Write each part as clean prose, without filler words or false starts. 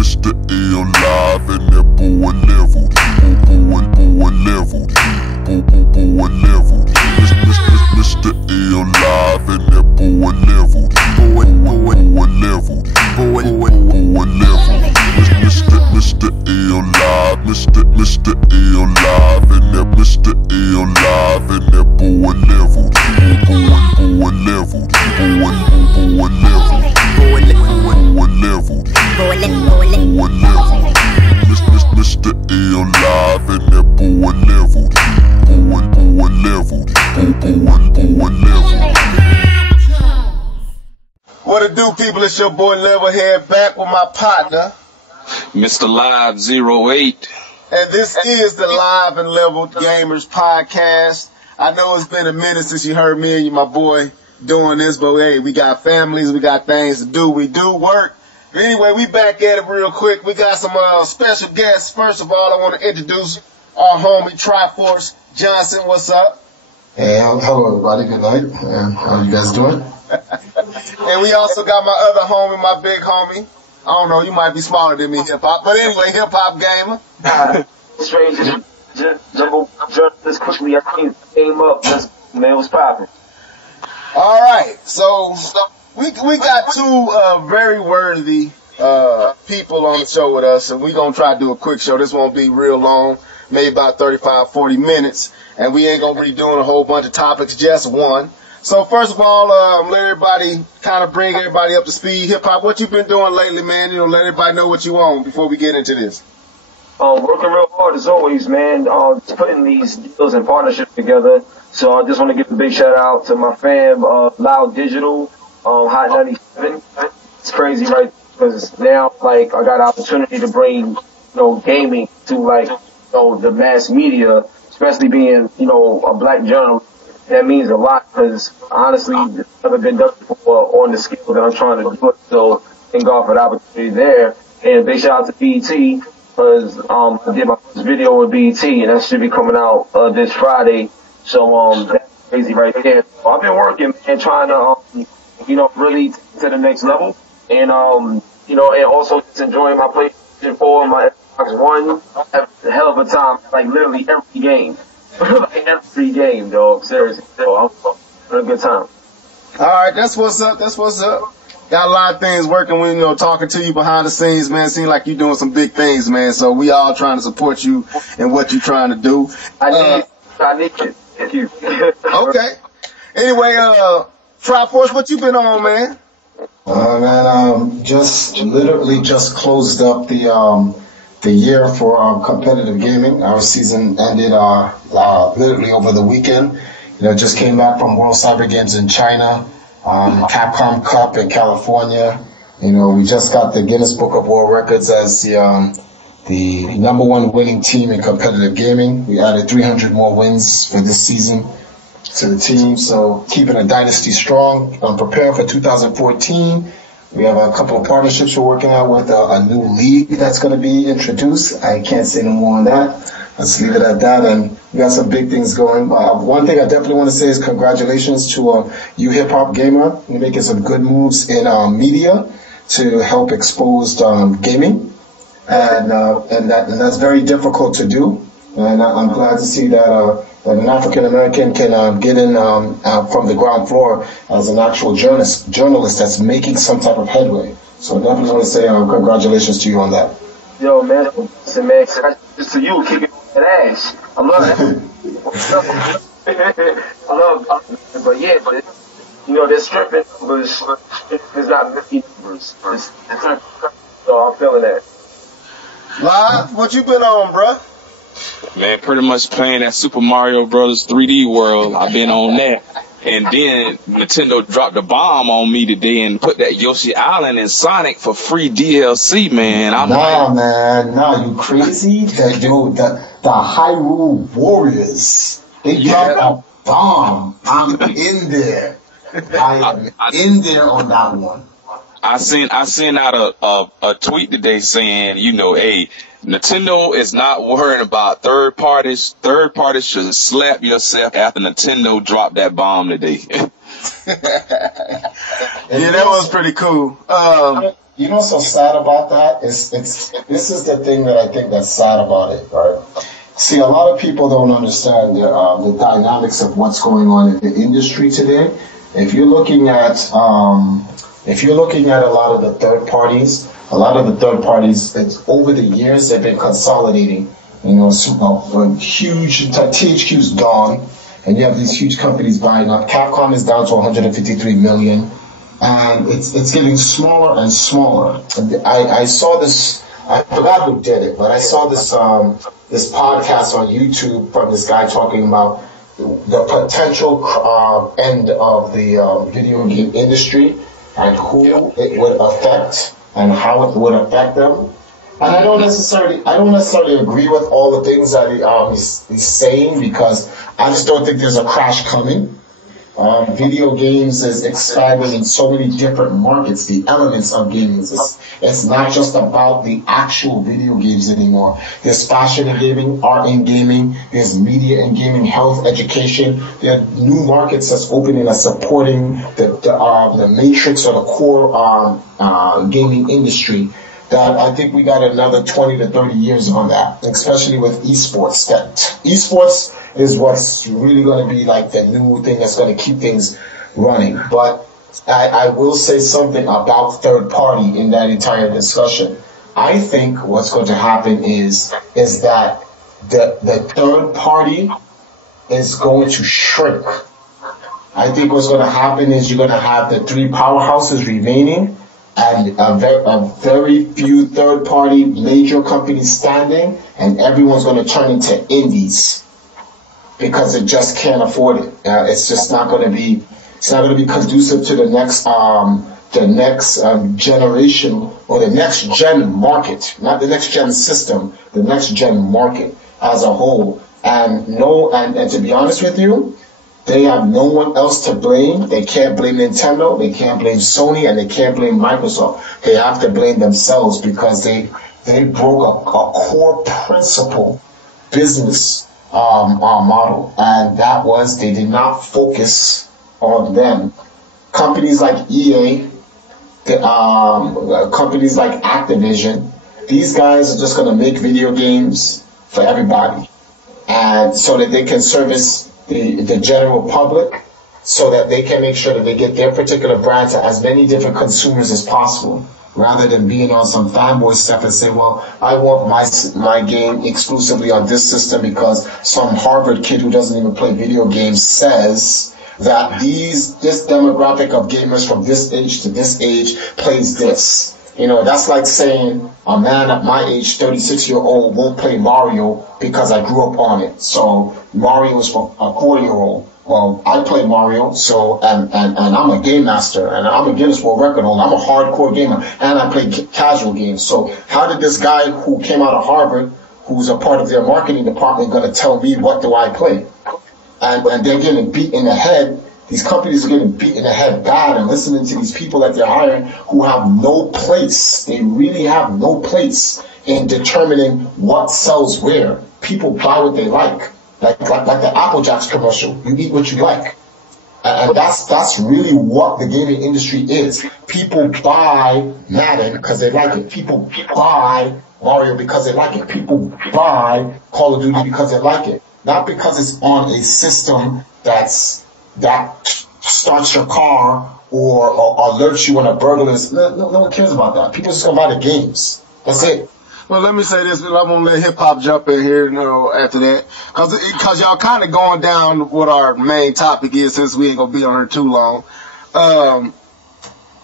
Mr. LLive and that boy leveled. Boy leveled. Boy leveled. Mr. LLive and that boy leveled. Boy leveled. Boy leveled. Mr. LLive, Mr. LLive and that Mr. LLive and that boy leveled. Boy leveled. Boy leveled. Mr. LLive and that boy leveled. Boy leveled. Boy leveled. What it do, people? It's your boy LEVELEDHEAD back with my partner, MR.LliVE 08. and this is the Live and Leveled Gamers podcast. I know it's been a minute since you heard me and you, my boy, doing this, but hey, we got families, we got things to do, we do work. But anyway, we back at it real quick. We got some special guests. First of all, I want to introduce our homie TRIFORCE Johnson. What's up? Hey, hello everybody. Good night. How you guys doing? And we also got my other homie, my big homie. I don't know, you might be smaller than me, hip hop, but anyway, hip hop gamer. Strange, jumbo this quickly. I came up, just man was popping. All right, so we got two very worthy people on the show with us, and we're gonna try to do a quick show. This won't be real long, maybe about 35-40 minutes, and we ain't gonna be doing a whole bunch of topics, just one. So first of all, let everybody kind of bring everybody up to speed. Hip hop, what you been doing lately, man? You know, let everybody know what you want before we get into this. Working real hard as always, man. Just putting these deals and partnerships together. So I just want to give a big shout out to my fam, Loud Digital, Hot 97. It's crazy, right? Because now, like, I got an opportunity to bring, gaming to, like, the mass media, especially being, a black journalist. That means a lot because, honestly, it's never been done before on the scale that I'm trying to do it. So, thank God for the opportunity there. And big shout out to BET because I did my first video with BET, and that should be coming out this Friday. So, that's crazy right there. So I've been working and trying to, really to the next level. And, and also just enjoying my PlayStation 4 and my Xbox One. I have a hell of a time, like, literally every game. Like every game, dog. Seriously. So I'm having a good time. All right, that's what's up. That's what's up. Got a lot of things working when, talking to you behind the scenes, man. Seems like you're doing some big things, man. So we all trying to support you in what you're trying to do. I need it. Thank you. Okay. Anyway, TRIFORCE, what you been on, man? Man, literally just closed up the year for competitive gaming. Our season ended literally over the weekend. Just came back from World Cyber Games in China, Capcom Cup in California. We just got the Guinness Book of World Records as the #1 winning team in competitive gaming. We added 300 more wins for this season to the team, so keeping a dynasty strong. I'm preparing for 2014. We have a couple of partnerships we're working out with, a new league that's going to be introduced. I can't say no more on that. Let's leave it at that. And we got some big things going. One thing I definitely want to say is congratulations to you hip-hop gamer. You're making some good moves in media to help expose gaming. And that's very difficult to do. And I'm glad to see that an African-American can get in from the ground floor as an actual journalist that's making some type of headway. So I definitely want to say congratulations to you on that. Yo, man, listen, man, just to you, kicking that ass. I love it. I love it. But yeah, they're stripping numbers. It's not 50 numbers. So I'm feeling that. Live, what you been on, bruh? Man, pretty much playing that Super Mario Bros. 3D World. I've been on that. And then Nintendo dropped a bomb on me today and put that Yoshi Island and Sonic for free DLC, man. Nah, you crazy? The Hyrule Warriors, they dropped a bomb. I'm in there. I am in there on that one. I sent out a tweet today saying, hey, Nintendo is not worrying about third parties. Third parties should slap yourself after Nintendo dropped that bomb today. Yeah, that was pretty cool. You know what's so sad about that? This is the thing that I think that's sad about it, right? See, a lot of people don't understand the dynamics of what's going on in the industry today. If you're looking at a lot of the third parties, it's over the years they've been consolidating. You know, huge THQ's gone, and you have these huge companies buying up. Capcom is down to 153 million, and it's getting smaller and smaller. I saw this. I forgot who did it, but I saw this this podcast on YouTube from this guy talking about the potential end of the video game industry and who it would affect and how it would affect them. And I don't necessarily agree with all the things that he's saying, because I just don't think there's a crash coming. Video games is expanding in so many different markets, the elements of games. It's not just about the actual video games anymore. There's fashion in gaming, art in gaming, there's media in gaming, health, education. There are new markets that's opening and supporting the matrix or the core gaming industry. That I think we got another 20 to 30 years on that, especially with esports. That esports is what's really going to be like the new thing that's going to keep things running. But I will say something about third party in that entire discussion. I think what's going to happen is that the third party is going to shrink. I think what's going to happen is you're going to have the three powerhouses remaining, and a very few third-party major companies standing, and everyone's going to turn into indies because it just can't afford it. It's just not going to be. It's not going to be conducive to the next generation or the next gen market, not the next gen system, the next gen market as a whole. And to be honest with you, they have no one else to blame. They can't blame Nintendo, they can't blame Sony, and they can't blame Microsoft. They have to blame themselves because they broke a core principle business model, and that was they did not focus on them. Companies like EA, companies like Activision, these guys are just going to make video games for everybody, and so that they can service the general public, so that they can make sure that they get their particular brand to as many different consumers as possible, rather than being on some fanboy stuff and say, well, I want my game exclusively on this system because some Harvard kid who doesn't even play video games says that this demographic of gamers from this age to this age plays this. You know, that's like saying a man at my age, 36-year-old, won't play Mario because I grew up on it. So Mario is for a 4-year-old. Well, I play Mario, so and I'm a game master, and I'm a Guinness World Record holder. I'm a hardcore gamer, and I play casual games. So how did this guy who came out of Harvard, who's a part of their marketing department, going to tell me what do I play? And they're getting beat in the head. These companies are getting beat in the head bad, and listening to these people that they're hiring who have no place. They really have no place in determining what sells where. People buy what they like. Like the Apple Jacks commercial. You eat what you like. And that's really what the gaming industry is. People buy Madden because they like it. People buy Mario because they like it. People buy Call of Duty because they like it. Not because it's on a system that starts your car or alerts you when a burglar is. No one cares about that. People just gonna buy the games. That's it. Well, let me say this, because I'm going to let hip-hop jump in here, after that. Because y'all kind of going down what our main topic is, since we ain't going to be on here too long.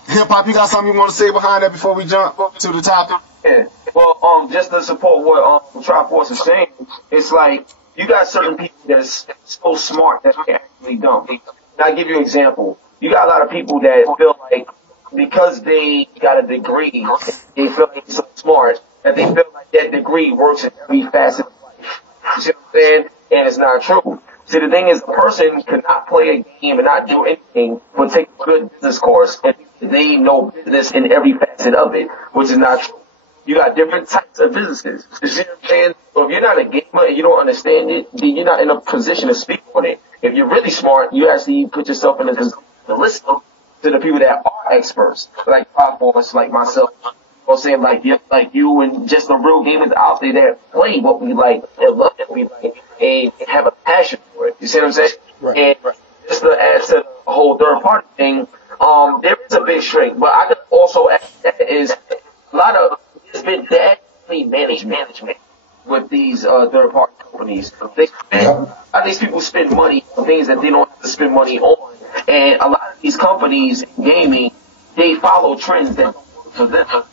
Hip-hop, you got something you want to say behind that before we jump to the topic? Yeah. Well, just to support what TRIFORCE is saying, it's like you got certain people that's so smart that they're actually dumb. And I'll give you an example. You got a lot of people that feel like because they got a degree, they feel like they're so smart, that they feel like that degree works in every facet of life. You see what I'm saying? And it's not true. See, the thing is, a person could not play a game and not do anything, but take a good business course, and they know business in every facet of it, which is not true. You got different types of businesses. You see what I'm saying? So if you're not a gamer and you don't understand it, then you're not in a position to speak on it. If you're really smart, you actually put yourself in a position to listen to the people that are experts, like TRIFORCE, like myself. I'm saying like you and just the real gamers out there that play what we like and love what we like and have a passion for it. You see what I'm saying? Right. And just to add to the whole third party thing, there is a big shrink, but I could also add that is a lot of it's been badly management with these third party companies. A lot of these people spend money on things that they don't have to spend money on, and a lot of these companies in gaming, they follow trends that don't work for them.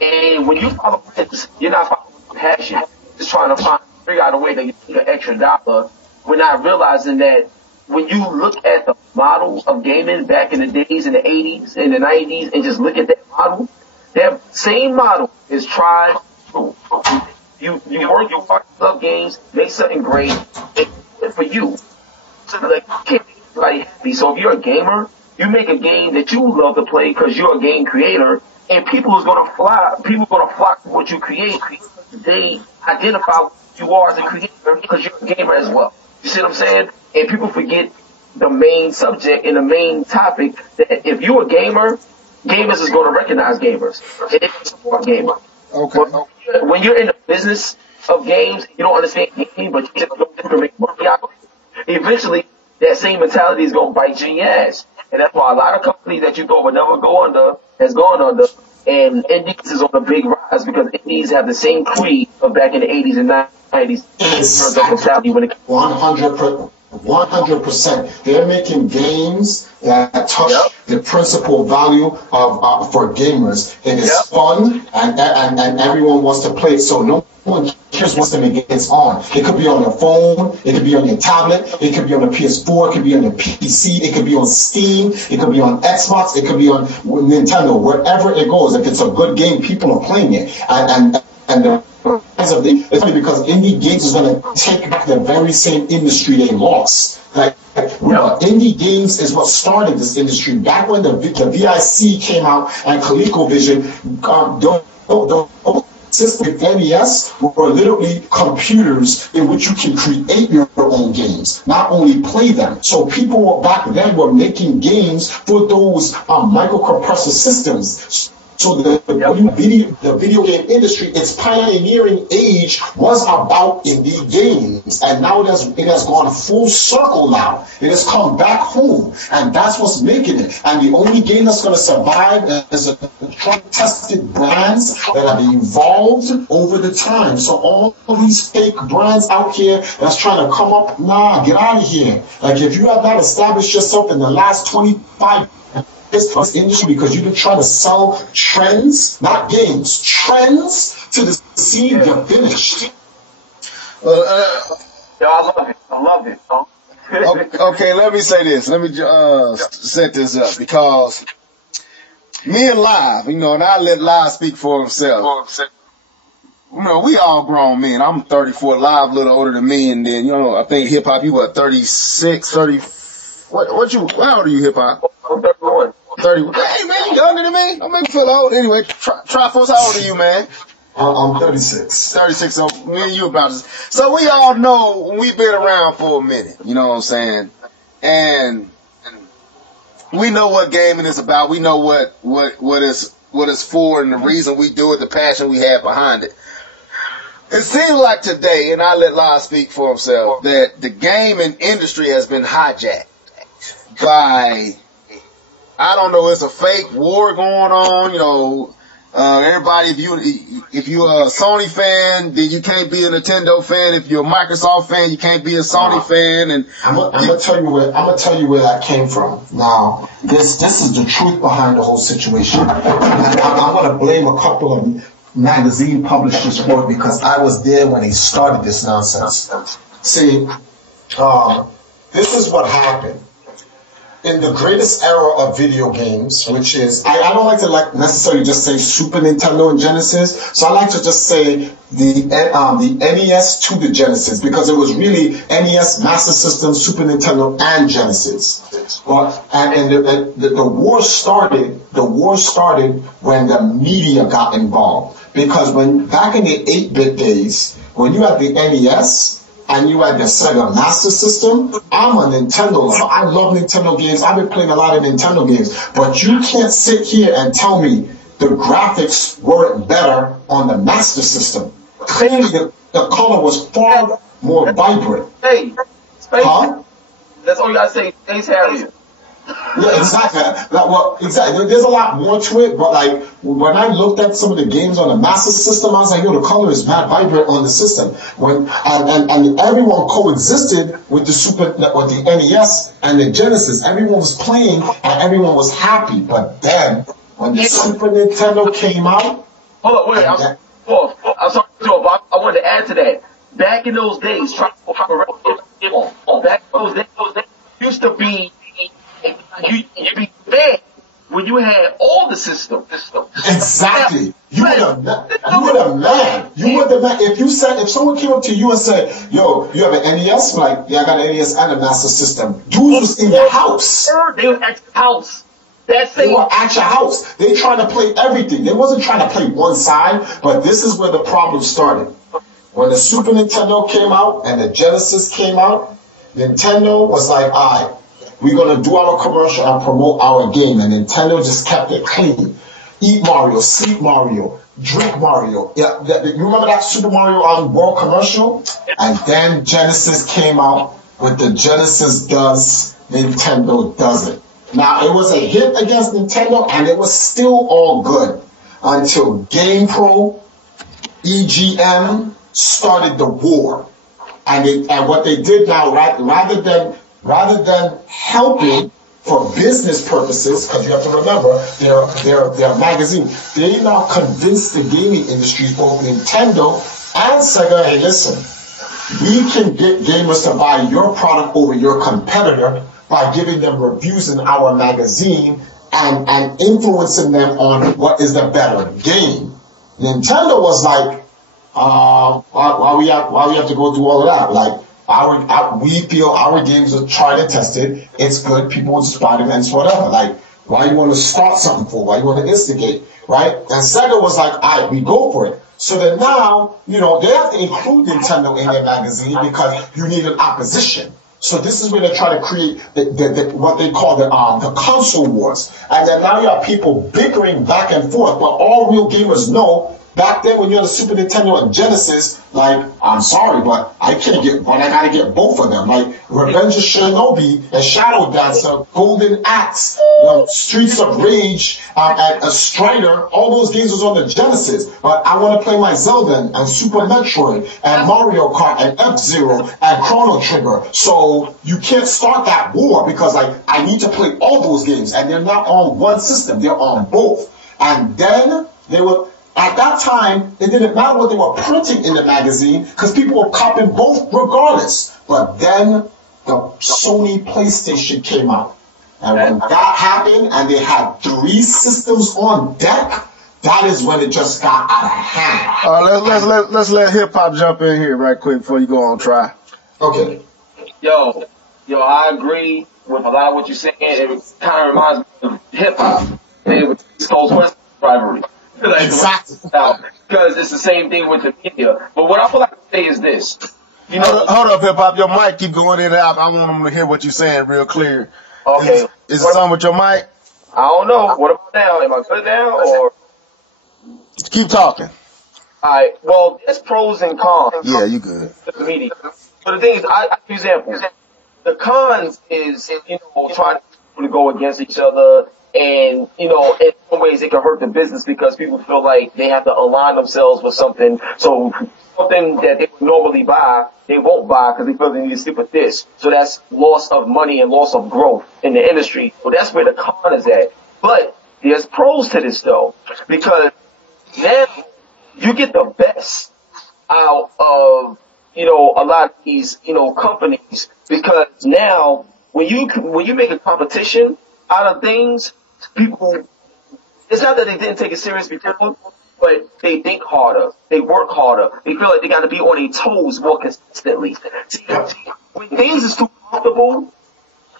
And when you follow trends, you're not following passion. You're just trying to figure out a way to get an extra dollar. We're not realizing that when you look at the model of gaming back in the days in the 80s and the 90s and just look at that model, that same model is tried. You work your hard, love games, make something great, and do it for you. So like, keep everybody happy. So if you're a gamer, you make a game that you love to play because you're a game creator, and people are gonna flock to what you create. They identify what you are as a creator because you're a gamer as well. You see what I'm saying? And people forget the main subject and the main topic that if you're a gamer, gamers is going to recognize gamers. And it's a support gamer. Okay. But when you're in the business of games, you don't understand gaming, but you just make money out of it. Eventually, that same mentality is going to bite you in your ass. And that's why a lot of companies that you thought would never go under has gone under. And indies is on a big rise because indies have the same creed of back in the 80s and 90s. Exactly. 100%. They're making games that touch the principal value of for gamers. It is fun, and everyone wants to play it. So no one cares what's the games on. It could be on your phone. It could be on your tablet. It could be on the PS4. It could be on your PC. It could be on Steam. It could be on Xbox. It could be on Nintendo. Wherever it goes, if it's a good game, people are playing it. And it's funny because indie games is going to take back the very same industry they lost. Indie games is what started this industry. Back when the VIC came out and ColecoVision, those systems, NES, were literally computers in which you can create your own games, not only play them. So people back then were making games for those microcompressor systems. So the video game industry, its pioneering age was about indie games, and now it has gone full circle now. It has come back home, and that's what's making it. And the only game that's going to survive is a tested brands that have evolved over the time. So all these fake brands out here that's trying to come up, nah, get out of here. Like if you have not established yourself in the last 25 this industry because you've been trying to sell trends, not games, trends to the scene you're finished. I love it. Okay, let me say this. Let me set this up because me and Live, and I let Live speak for himself. We all grown men. I'm 34, Live a little older than me, and then I think hip hop. You what? 36, 30. How old are you, hip hop? I'm 31. 30. Hey, man, you younger than me. Don't make me feel old. Anyway, TRIFORCE, how old are you, man? I'm 36. 36, so me and you about this. So we all know we've been around for a minute, you know what I'm saying? And we know what gaming is about. We know what it's for and the reason we do it, the passion we have behind it. It seems like today, and I let Live speak for himself, that the gaming industry has been hijacked by, I don't know, it's a fake war going on, everybody, if you're a Sony fan, then you can't be a Nintendo fan. If you're a Microsoft fan, you can't be a Sony fan. And I'm gonna tell you where that came from. Now, this is the truth behind the whole situation. I'm gonna blame a couple of magazine publishers for it because I was there when they started this nonsense. See, this is what happened. In the greatest era of video games, which is, I don't like to necessarily just say Super Nintendo and Genesis, so I like to just say the NES to the Genesis, because it was really NES, Master System, Super Nintendo, and Genesis. But the war started. The war started when the media got involved, because back in the 8-bit days, when you had the NES, and you had the Sega Master System, I'm a Nintendo lover. I love Nintendo games. I've been playing a lot of Nintendo games. But you can't sit here and tell me the graphics weren't better on the Master System. Clearly, the color was far more vibrant. Hey, huh? That's all you gotta say. Space Harrier. Yeah, exactly. Well, exactly. There's a lot more to it, but like when I looked at some of the games on the Master System, I was like, yo, the color is mad vibrant on the system. And everyone coexisted with the NES and the Genesis. Everyone was playing and everyone was happy. But then when the Super Nintendo came out, hold on, wait. I'm sorry, but I wanted to add to that. Back in those days, back in those days, used to be. You'd be bad when you had all the systems. Exactly. You were the man. You were the man. If someone came up to you and said, yo, you have an NES? Like, yeah, I got an NES and a Master System. Dudes was in your house. They were at your house. They were at your house. They trying to play everything. They wasn't trying to play one side, but this is where the problem started. When the Super Nintendo came out and the Genesis came out, Nintendo was like, all right, we're going to do our commercial and promote our game. And Nintendo just kept it clean. Eat Mario, sleep Mario, drink Mario. Yeah, you remember that Super Mario World commercial? And then Genesis came out with the Genesis does, Nintendo doesn't. Now, it was a hit against Nintendo, and it was still all good until GamePro, EGM started the war. And what they did now, rather than helping for business purposes, because you have to remember, they're a magazine, they now convinced the gaming industries, both Nintendo and Sega, hey, listen, we can get gamers to buy your product over your competitor by giving them reviews in our magazine and influencing them on what is the better game. Nintendo was like, why we have to go through all of that? Like, we feel our games are tried and tested. It's good. People will just buy them and whatever. Like, why you want to start something for? Why you want to instigate, right? And Sega was like, all right, we go for it. So then now, they have to include Nintendo in their magazine because you need an opposition. So this is where they try to create what they call the console wars. And then now you have people bickering back and forth. But all real gamers know, back then when you had a Super Nintendo and Genesis, like, I'm sorry, but I can't get one. I gotta get both of them. Like, Revenge of Shinobi and Shadow Dancer, Golden Axe, Streets of Rage, and Strider, all those games was on the Genesis. But I want to play my Zelda and Super Metroid and Mario Kart and F-Zero and Chrono Trigger. So you can't start that war because, like, I need to play all those games. And they're not on one system. They're on both. And then they were... At that time, it didn't matter what they were printing in the magazine because people were copying both regardless. But then the Sony PlayStation came out. And when that happened and they had 3 systems on deck, that is when it just got out of hand. Let's let Hip Hop jump in here right quick before you go on try. Okay. Yo, I agree with a lot of what you're saying. It kind of reminds me of Hip Hop. It was East Coast West rivalry. Exactly. Because it's the same thing with the media. But what I would like to say is this. Hold up, Hip Hop. Your mic keep going in and out. I want them to hear what you're saying real clear. Okay. Is it something with your mic? I don't know. What about now? Am I good now or? Keep talking. Alright. Well, there's pros and cons. Yeah, you good. The media. But the thing is, I give examples. The cons is, trying to go against each other. And, in some ways it can hurt the business because people feel like they have to align themselves with something. So something that they would normally buy, they won't buy because they feel they need to stick with this. So that's loss of money and loss of growth in the industry. So that's where the con is at. But there's pros to this though, because now you get the best out of, a lot of these, companies, because now when you make a competition out of things, people, it's not that they didn't take it serious before, but they think harder, they work harder, they feel like they got to be on their toes more consistently. See, when things is too comfortable,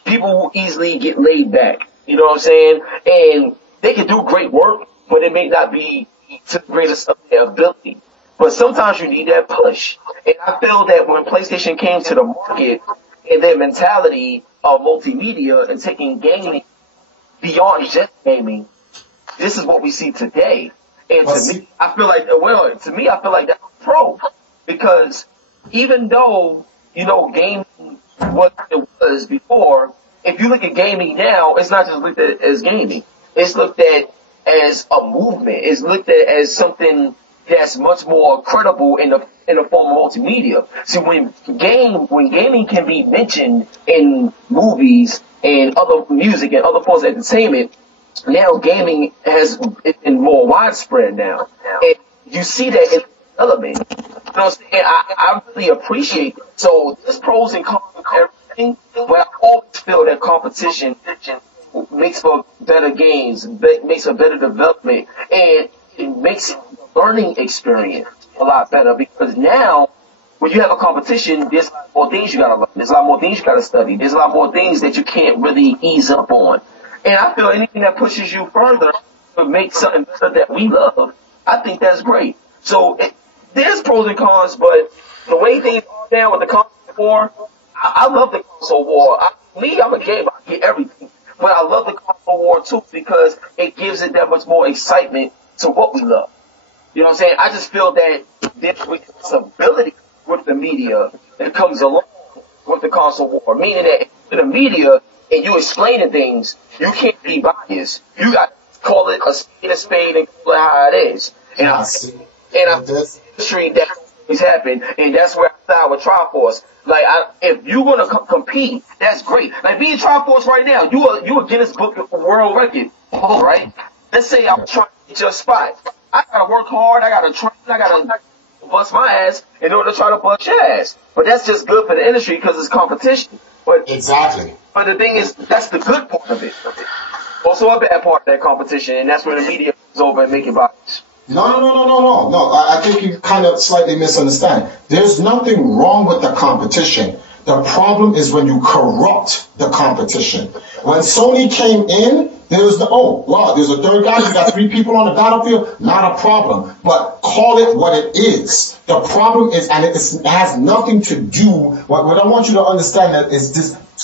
people will easily get laid back, you know what I'm saying? And they can do great work, but it may not be to the greatest of their ability. but sometimes you need that push. And I feel that when PlayStation came to the market and their mentality of multimedia and taking gaming beyond just gaming, this is what we see today. And to me, I feel like, I feel like that's pro. Because even though, you know, gaming what it was before, if you look at gaming now, it's not just looked at as gaming. It's looked at as a movement. It's looked at as something that's much more credible in the form of multimedia. See, when gaming can be mentioned in movies and other music and other forms of entertainment, now gaming has been more widespread now. And you see that in development. You know what I'm saying? I really appreciate it. So there's pros and cons to everything, but I always feel that competition makes for better games, makes for better development, and it makes the learning experience a lot better, because now when you have a competition, there's a lot more things you gotta learn, there's a lot more things you gotta study, there's a lot more things that you can't really ease up on. And I feel anything that pushes you further to make something better that we love, I think that's great. So there's pros and cons, but the way things are now with the console war, I love the console war. I'm a gamer, I get everything. But I love the console war too, because it gives it that much more excitement to what we love. You know what I'm saying? I just feel that there's responsibility with the media that comes along with the console war. Meaning that in the media and you explaining things, you can't be biased. You got to call it a spade and call it how it is. And I history that always happened, and that's where I side with TRIFORCE. Like, if you're gonna compete, that's great. Like, being TRIFORCE right now, you a Guinness Book of World Record, all right? Let's say I'm trying to get your spot. I gotta work hard. I gotta train. I gotta bust my ass in order to try to bust your ass. But that's just good for the industry because it's competition. But exactly. But the thing is, that's the good part of it. Also, a bad part of that competition, and that's where the media comes over and make it biased. No. I think you kind of slightly misunderstand. There's nothing wrong with the competition. The problem is when you corrupt the competition. When Sony came in, there was there's a third guy, you got 3 people on the battlefield, not a problem. But call it what it is. The problem is, and it has nothing to do, what I want you to understand that is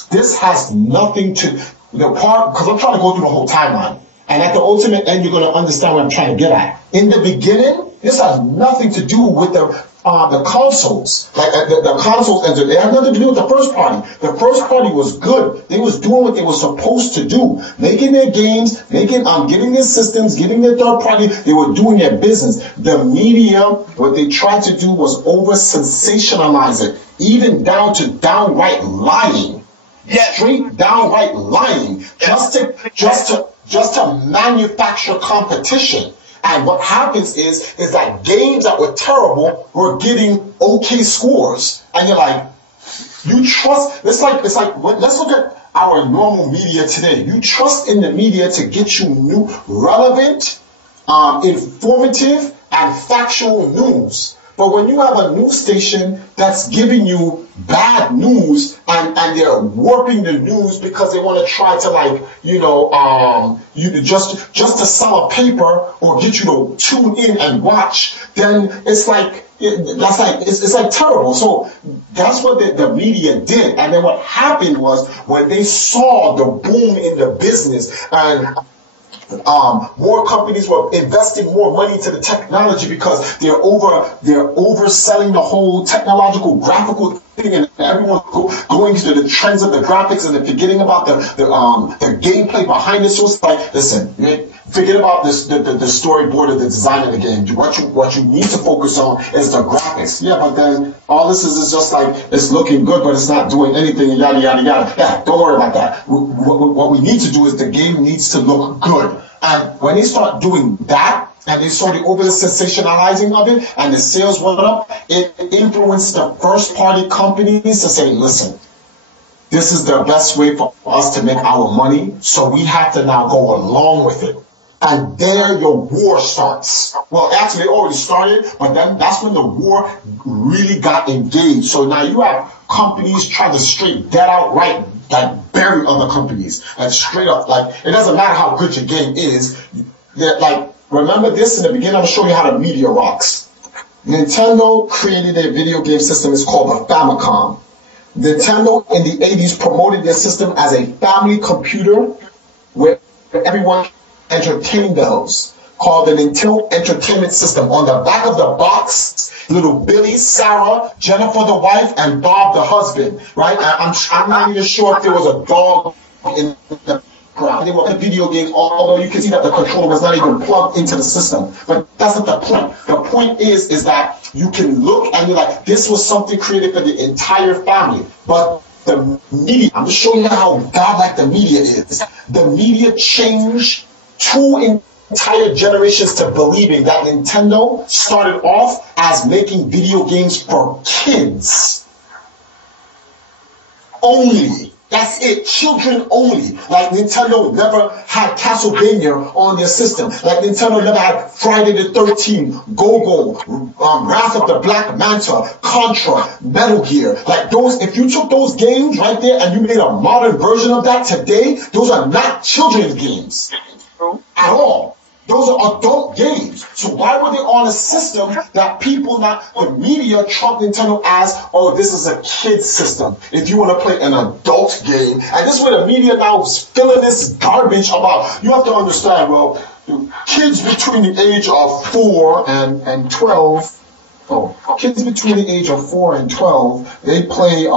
this has nothing to, because I'm trying to go through the whole timeline. And at the ultimate end, you're going to understand what I'm trying to get at. In the beginning, this has nothing to do with the consoles. Like the consoles, and it had nothing to do with the first party. The first party was good. They was doing what they were supposed to do, making their games, getting their systems, getting their third party. They were doing their business. The media, what they tried to do was over sensationalize it, even down to downright lying. Yeah, straight downright lying, just to manufacture competition. And what happens is that games that were terrible were getting okay scores. And you're like, you trust, let's look at our normal media today. You trust in the media to get you new, relevant, informative, and factual news. But when you have a news station that's giving you bad news and they're warping the news because they want to try to just to sell a paper or get you to tune in and watch, then it's like terrible. So that's what the media did. And then what happened was when they saw the boom in the business and more companies were investing more money into the technology because they're overselling the whole technological graphical thing, and everyone's going to the trends of the graphics and they're forgetting about the gameplay behind it. So it's like, listen, forget about the storyboard or the design of the game. What you need to focus on is the graphics. Yeah, but then all this is just like, it's looking good, but it's not doing anything, and yada, yada, yada. Yeah, don't worry about that. What we need to do is the game needs to look good. And when they start doing that, and they saw the over sensationalizing of it, and the sales went up, it influenced the first party companies to say, listen, this is the best way for us to make our money, so we have to now go along with it. And there your war starts. Well, actually it already started, but then that's when the war really got engaged. So now you have companies trying to straight that out right, like bury other companies. And straight up, like, it doesn't matter how good your game is. Like, remember this in the beginning, I'm going to show you how the media rocks. Nintendo created a video game system. It's called the Famicom. Nintendo in the 80s promoted their system as a family computer where everyone entertained themselves, called the Nintendo Entertainment System. On the back of the box, little Billy, Sarah, Jennifer the wife, and Bob the husband, right? I'm not even sure if there was a dog in the they were video games, although you can see that the controller was not even plugged into the system. But that's not the point. The point is that you can look and you're like, this was something created for the entire family. But the media, I'm just showing you how godlike the media is. The media changed two entire generations to believing that Nintendo started off as making video games for kids only. That's it, children only. Like Nintendo never had Castlevania on their system. Like Nintendo never had Friday the 13th, Go-Go, Wrath of the Black Manta, Contra, Metal Gear. Like those, if you took those games right there and you made a modern version of that today, those are not children's games at all. Those are adult games. So why were they on a system that people, not the media, trump Nintendo as, oh, this is a kid's system. If you want to play an adult game, and this is where the media now is filling this garbage about, you have to understand, well, kids between the age of 4 and 12, kids between the age of 4 and 12, they play,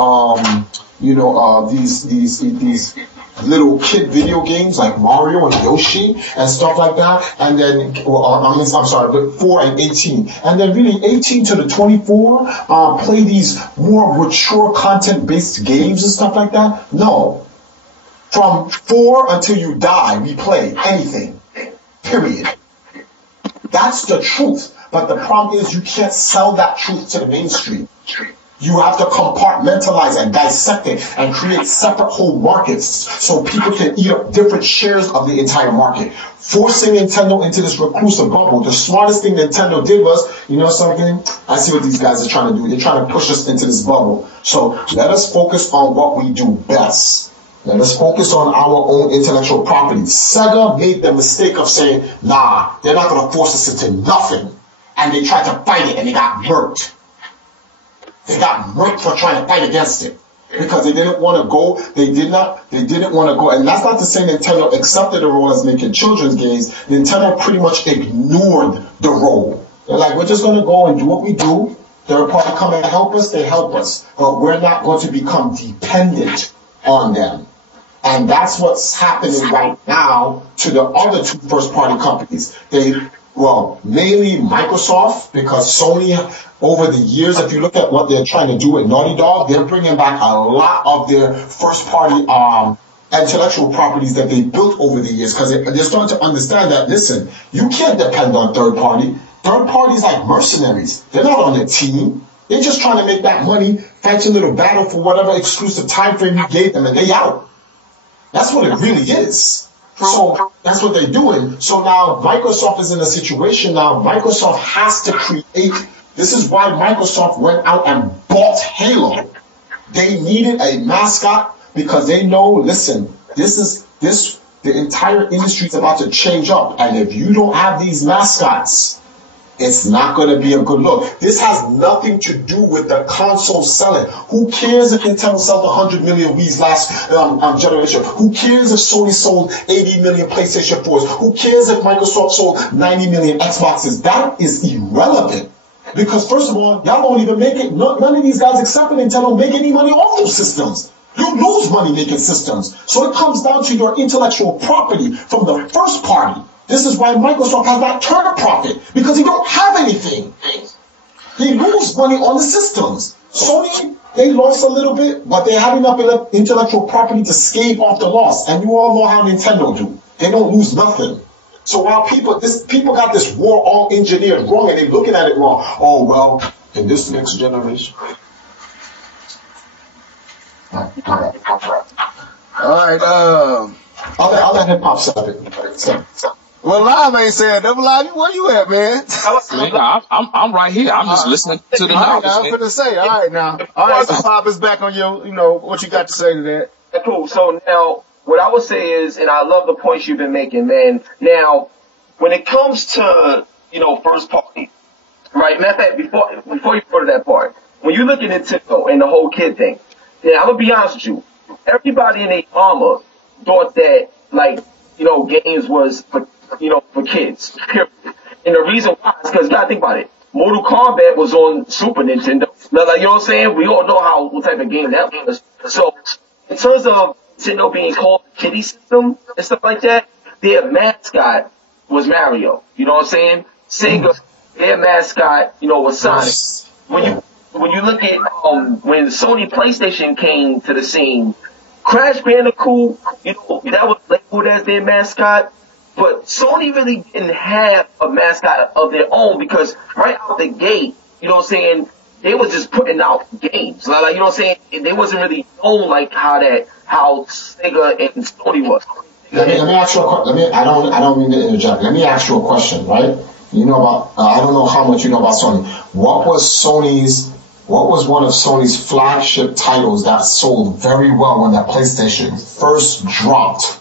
these little kid video games like Mario and Yoshi and stuff like that, and then I'm sorry, but 4 and 18, and then really 18 to the 24 play these more mature content based games and stuff like that. No, from 4 until you die, we play anything. Period. That's the truth. But the problem is you can't sell that truth to the mainstream. You have to compartmentalize and dissect it and create separate whole markets so people can eat up different shares of the entire market. Forcing Nintendo into this reclusive bubble. The smartest thing Nintendo did was, you know something? I see what these guys are trying to do. They're trying to push us into this bubble. So let us focus on what we do best. Let us focus on our own intellectual property. Sega made the mistake of saying, nah, they're not going to force us into nothing. And they tried to fight it and they got murked. They got murked for trying to fight against it because they didn't want to go. They didn't want to go. And that's not to say Nintendo accepted the role as making children's games. Nintendo pretty much ignored the role. They're like, we're just going to go and do what we do. Third party come and help us, they help us. But we're not going to become dependent on them. And that's what's happening right now to the other two first party companies. Mainly Microsoft, because Sony, over the years, if you look at what they're trying to do with Naughty Dog, they're bringing back a lot of their first-party intellectual properties that they built over the years, because they're starting to understand that, listen, you can't depend on third-party. Third parties like mercenaries. They're not on the team. They're just trying to make that money, fight your little battle for whatever exclusive time frame you gave them, and they out. That's what it really is. So that's what they're doing. So now Microsoft is in a situation now. Microsoft has to create. This is why Microsoft went out and bought Halo. They needed a mascot because they know, listen, the entire industry is about to change up. And if you don't have these mascots, it's not going to be a good look. This has nothing to do with the console selling. Who cares if Nintendo sold 100 million Wii's last generation? Who cares if Sony sold 80 million PlayStation 4s? Who cares if Microsoft sold 90 million Xboxes? That is irrelevant. Because first of all, y'all don't even make it. None of these guys except for Nintendo make any money off those systems. You lose money making systems. So it comes down to your intellectual property from the first party. This is why Microsoft has not turned a profit, because they don't have anything. They lose money on the systems. Sony, they lost a little bit, but they have enough intellectual property to scave off the loss. And you all know how Nintendo do. They don't lose nothing. So while people got this war all engineered wrong and they're looking at it wrong, oh, well, in this next generation. All right, I'll let hip hop stop it. Well, Live ain't saying nothing. Live, where you at, man? I'm right here. I'm just listening to the knowledge. I was going to say, all right, now. All right, so Pop is back on your, what you got to say to that. Cool. So now, what I would say is, and I love the points you've been making, man. Now, when it comes to, first party, Right, matter of fact, before you go to that part, when you look at Nintendo and the whole kid thing, yeah, I'm gonna be honest with you. Everybody in their armor thought that, like, you know, games was for, you know, for kids. Period. And the reason why is because you gotta think about it. Mortal Kombat was on Super Nintendo. Like, you know what I'm saying? We all know what type of game that was. So, in terms of Nintendo being called the kiddie system and stuff like that, their mascot was Mario. You know what I'm saying? Sega, their mascot, you know, was Sonic. When you look at when Sony PlayStation came to the scene, Crash Bandicoot, you know, that was labeled as their mascot. But Sony really didn't have a mascot of their own because right out the gate, you know what I'm saying, they was just putting out games. Like, you know what I'm saying? They wasn't really known like how Sega and Sony was. Let me ask you a question. I don't mean to interject. Let me ask you a question, right? You know about, I don't know how much you know about Sony. What was one of Sony's flagship titles that sold very well when that PlayStation first dropped?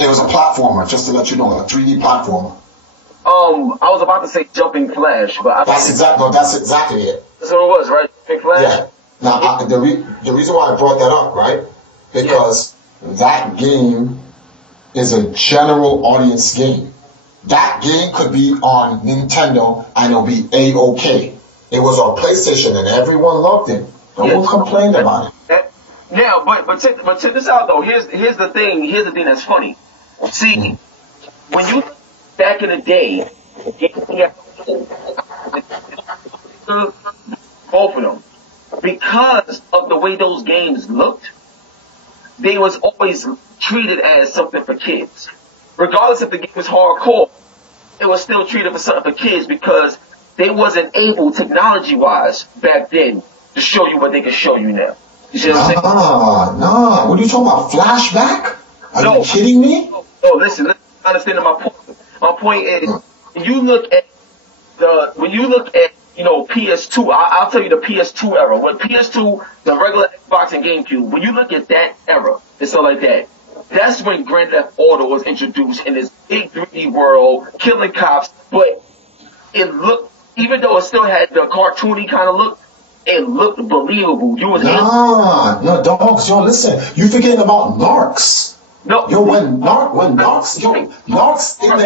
It was a platformer, just to let you know, a 3D platformer. I was about to say Jumping Flash, but that's exactly it. That's what it was, right? Jumping Flash? Yeah. Now, the reason why I brought that up, right? Because that game is a general audience game. That game could be on Nintendo and it'll be A-OK. It was on PlayStation and everyone loved it. No one complained about it. Now, but check this out though. Here's the thing that's funny. See, when you back in the day, both of them, because of the way those games looked, they was always treated as something for kids. Regardless if the game was hardcore, it was still treated for something for kids because they wasn't able, technology-wise, back then, to show you what they can show you now. You see what I'm saying? Nah. What are you talking about? Flashback? Are you kidding me? No, listen, understand my point. My point is, when you look at you know, PS2, I'll tell you the PS2 era. When PS2, the regular Xbox and GameCube, when you look at that era and stuff like that, that's when Grand Theft Auto was introduced in this big 3D world, killing cops, but it looked, even though it still had the cartoony kind of look, it looked believable. No, dogs, yo, listen, you forgetting about Narcs. No. Yo, when Narcs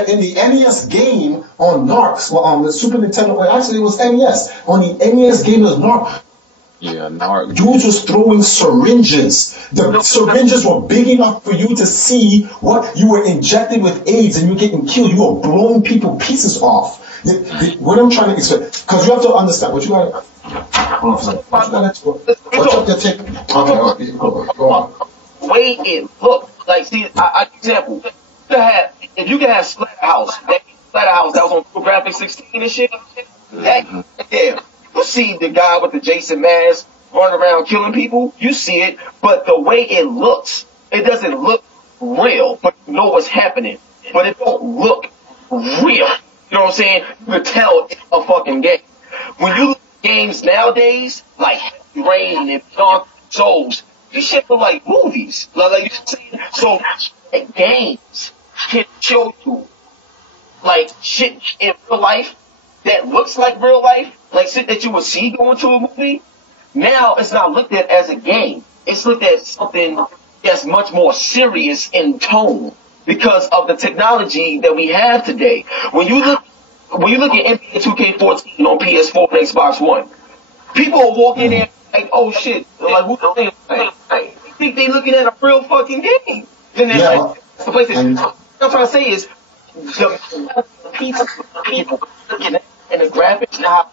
in the NES game on Narcs, well, the Super Nintendo, well, actually it was NES. On the NES game of Narcs, Narcs. dudes was throwing syringes. The syringes were big enough for you to see what you were injected with AIDS and you getting killed. You were blowing people pieces off. What I'm trying to explain, because you have to understand what you got. Hold on for a second. What's up your take? Okay, go on. The way it looked. Like, see, example, if you could have Splatterhouse, that was on Graphics 16 and shit, you see the guy with the Jason mask running around killing people, you see it, but the way it looks, it doesn't look real, but you know what's happening, but it don't look real. You know what I'm saying? You can tell it's a fucking game. When you look at games nowadays, like Heavy Rain and Beyond Souls, this shit look like movies. Like you saying, so games can show you like shit in real life that looks like real life, like shit that you would see going to a movie. Now it's not looked at as a game. It's looked at something that's much more serious in tone because of the technology that we have today. When you look at NBA 2K14 on PS4 and Xbox One, people are walking in like, oh shit, like who the they think they looking at a real fucking game. Then the place what I'm trying to say is the pieces of people looking at and the graphics and how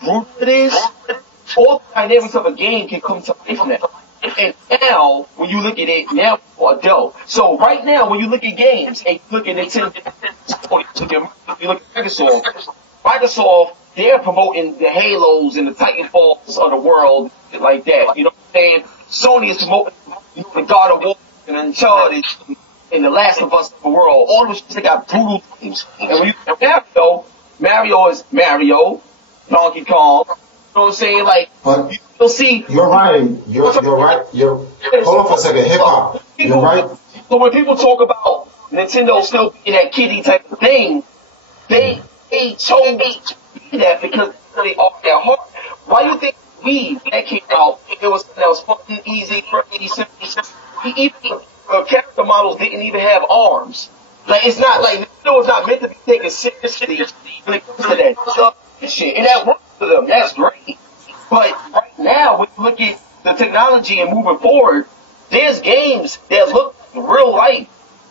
brutal it is, all the dynamics of a game can come to life now. And now, when you look at it, now for adult. So right now, when you look at games, and you look at Nintendo, you look at Microsoft, they're promoting the Halos and the Titanfalls of the world, like that. You know what I'm saying? Sony is promoting the God of War and Uncharted and The Last of Us of the world. All those shit got brutal themes. And when you look at Mario is Mario, Donkey Kong. You know what I'm saying? Like, but you'll see. You're right. You're right. Hold on for a second. Hip hop. You're right. So when people talk about Nintendo still being that kiddie type of thing, they they chose to be that because they off their heart. Why do you think that came out, it was something that was fucking easy, simple. Even character models didn't even have arms. Like, it's not like, it was not meant to be taken seriously when it comes to that stuff and shit. And that works for them. That's great. But right now, when you look at the technology and moving forward, there's games that look real life.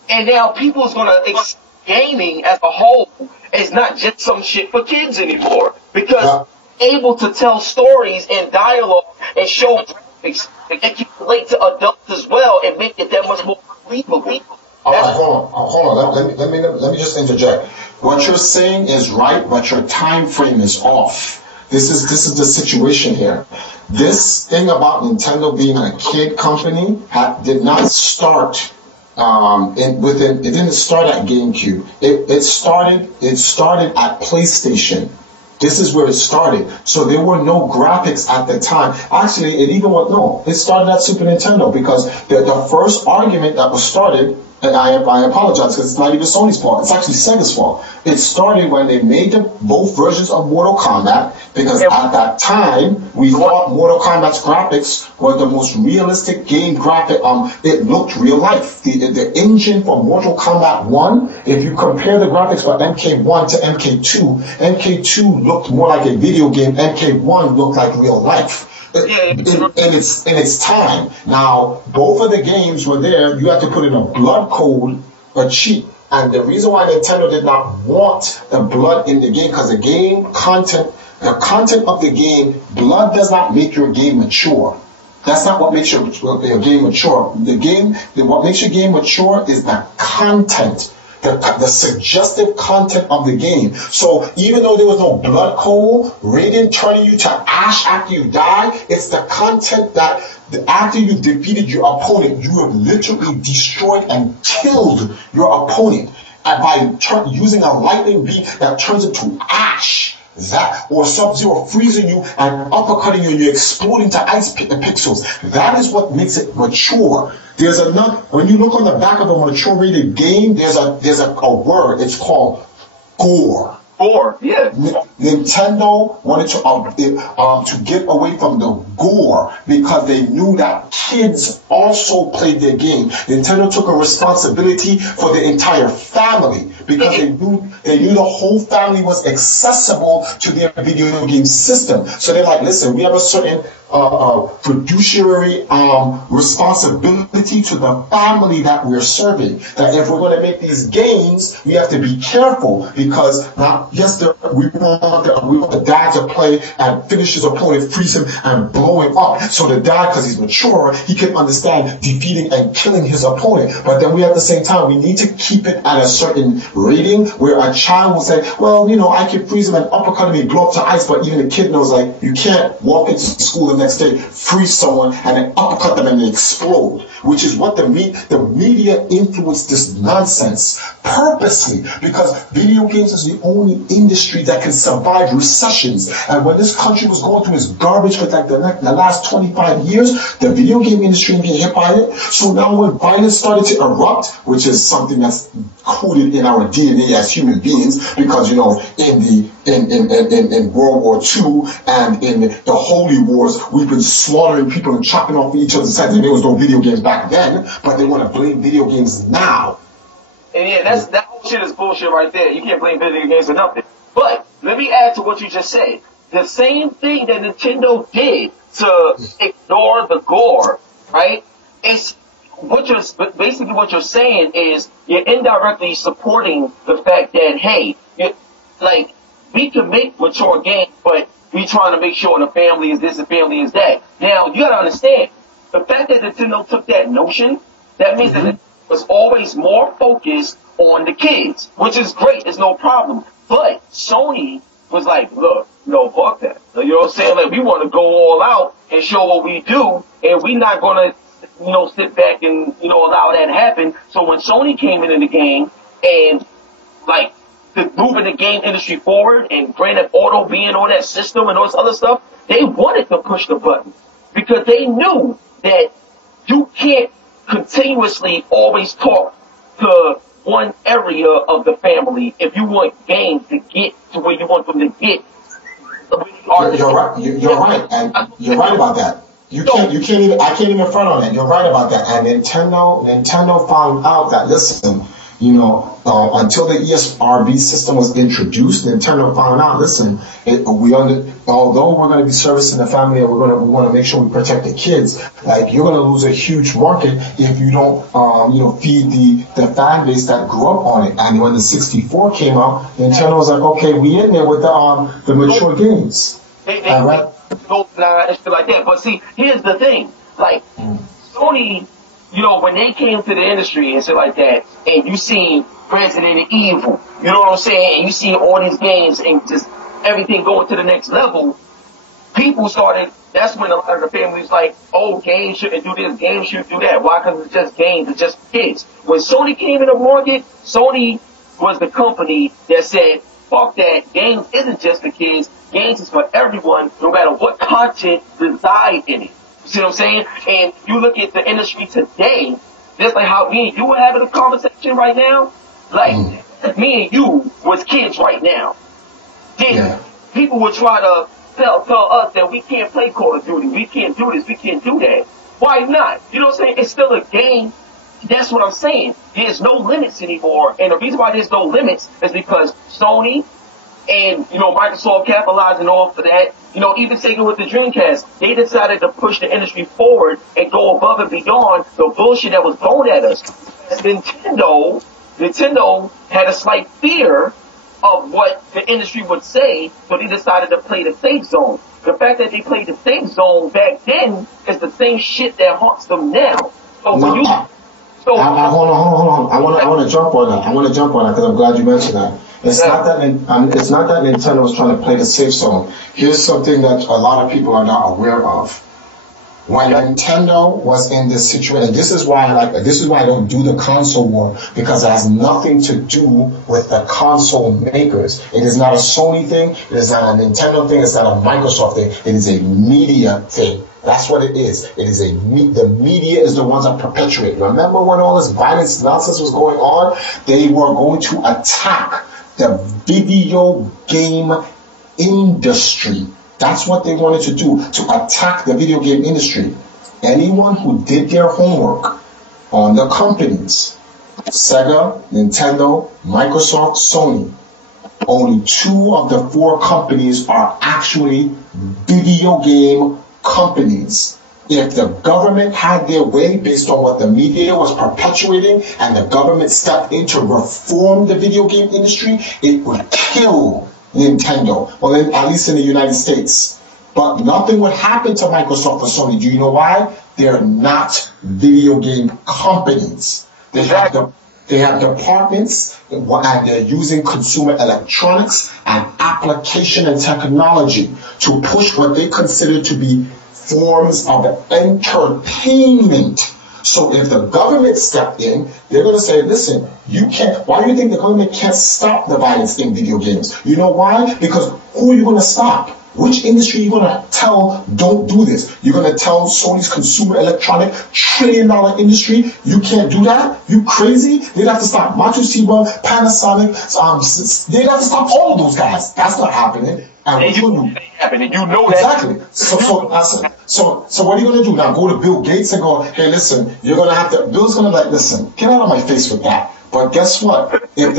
And now people's gonna accept gaming as a whole is not just some shit for kids anymore. Because able to tell stories and dialogue and show graphics that can relate to adults as well and make it that much more believable. All right, hold on. Let me just interject. What you're saying is right, but your time frame is off. This is the situation here. This thing about Nintendo being a kid company did not start it didn't start at GameCube. It started at PlayStation. This is where it started. So there were no graphics at the time. Actually, it started at Super Nintendo because the first argument that was started, and I apologize because it's not even Sony's fault. It's actually Sega's fault. It started when they made both versions of Mortal Kombat because at that time, we thought Mortal Kombat's graphics were the most realistic game graphic. It looked real life. The engine for Mortal Kombat 1, if you compare the graphics for MK1 to MK2, MK2 looked more like a video game. MK1 looked like real life. In its time. Now, both of the games were there. You had to put in a blood code, a cheat. And the reason why Nintendo did not want the blood in the game, because the content of the game, blood does not make your game mature. That's not what makes your game mature. What makes your game mature is the content. The suggestive content of the game. So even though there was no blood code, Raiden turning you to ash after you die, it's the content that after you've defeated your opponent, you have literally destroyed and killed your opponent. And by using a lightning beam that turns into ash, or Sub-Zero freezing you and uppercutting you and you're exploding to ice pixels. That is what makes it mature. When you look on the back of a mature rated game, there's a word. It's called gore. Gore, yeah. Nintendo wanted to get away from the gore because they knew that kids also played their game. Nintendo took a responsibility for the entire family because they knew the whole family was accessible to their video game system. So they're like, listen, we have a certain fiduciary responsibility to the family that we're serving. That if we're going to make these games, we have to be careful because we want the dad to play and finish his opponent, freeze him, and blow him up. So the dad, because he's mature, he can understand defeating and killing his opponent. But then at the same time, we need to keep it at a certain rating where a child will say, well, I can freeze him and uppercut him and blow up to ice, but even the kid knows, like, you can't walk into school the next day, freeze someone, and then uppercut them and they explode, which is what the media influenced this nonsense purposely, because video games is the only industry that can survive recessions. And when this country was going through its garbage for like the last 25 years, the video game industry didn't get hit by it. So now when violence started to erupt, which is something that's coded in our DNA as human beings, because in World War II and in the Holy Wars, we've been slaughtering people and chopping off each other's heads. And there was no video games back then, but they want to blame video games now. And yeah, that whole shit is bullshit right there. You can't blame video games for nothing. But let me add to what you just said. The same thing that Nintendo did to ignore the gore, right? It's basically what you're saying is you're indirectly supporting the fact that, hey, we can make mature games, but we trying to make sure the family is this and family is that. Now, you gotta understand, the fact that Nintendo took that notion, that means that it was always more focused on the kids, which is great, it's no problem. But Sony was like, look, no, fuck that. You know what I'm saying? Like, we want to go all out and show what we do, and we're not going to, sit back and, allow that to happen. So when Sony came into the game and, moving the game industry forward and Grand Theft Auto being on that system and all this other stuff, they wanted to push the button because they knew that you can't continuously always talk to one area of the family if you want games to get to where you want them to get. You're right. You're right, and you're right about that. You can't even. I can't even front on that. You're right about that. And Nintendo found out that, listen, you know, until the ESRB system was introduced, Nintendo found out, listen, although we're going to be servicing the family and we want to make sure we protect the kids, like, you're going to lose a huge market if you don't, feed the fan base that grew up on it. And when the 64 came out, Nintendo was like, okay, we in there with the mature games. Right? And shit like that. But see, here's the thing, like, Sony, you know, when they came to the industry and shit like that, and you seen Resident Evil, you know what I'm saying, and you see all these games and just everything going to the next level, people started, that's when a lot of the families like, oh, games shouldn't do this, games shouldn't do that. Why? Because it's just games, it's just kids. When Sony came in the market, Sony was the company that said, fuck that, games isn't just for kids, games is for everyone, no matter what content reside in it. You see what I'm saying? And you look at the industry today, just like how me and you are having a conversation right now, like, me and you was kids right now. Then people would try to tell us that we can't play Call of Duty, we can't do this, we can't do that. Why not? You know what I'm saying? It's still a game. That's what I'm saying. There's no limits anymore. And the reason why there's no limits is because Sony and, you know, Microsoft capitalizing off of that, you know, even Sega with the Dreamcast, they decided to push the industry forward and go above and beyond the bullshit that was thrown at us. Nintendo had a slight fear of what the industry would say, so they decided to play the safe zone. The fact that they played the safe zone back then is the same shit that haunts them now. So when you... hold on. I want to jump on that. Because I'm glad you mentioned that. It's not that Nintendo was trying to play the safe zone. Here's something that a lot of people are not aware of. When Nintendo was in this situation, and this is why I don't do the console war, because it has nothing to do with the console makers. It is not a Sony thing. It is not a Nintendo thing. It's not a Microsoft thing. It is a media thing. That's what it is. The media is the ones that perpetuate. Remember when all this violence nonsense was going on? They were going to attack the video game industry. That's what they wanted to do, to attack the video game industry. Anyone who did their homework on the companies, Sega, Nintendo, Microsoft, Sony, only 2 of the 4 companies are actually video game companies. If the government had their way based on what the media was perpetuating and the government stepped in to reform the video game industry, it would kill Nintendo, well, at least in the United States. But nothing would happen to Microsoft or Sony. Do you know why? They're not video game companies. They have departments, and they're using consumer electronics and application and technology to push what they consider to be forms of entertainment. So if the government stepped in, they're going to say, listen, you can't, why do you think the government can't stop the violence in video games? You know why? Because who are you going to stop? Which industry are you going to tell don't do this? You're going to tell Sony's consumer electronic $1 trillion industry, you can't do that? You crazy? They'd have to stop Matsushita, Panasonic, they'd have to stop all of those guys. That's not happening. And you know exactly. So what are you going to do now? Go to Bill Gates and go, hey, listen, you're going to have to, Bill's going to be like, listen, get out of my face with that. But guess what? If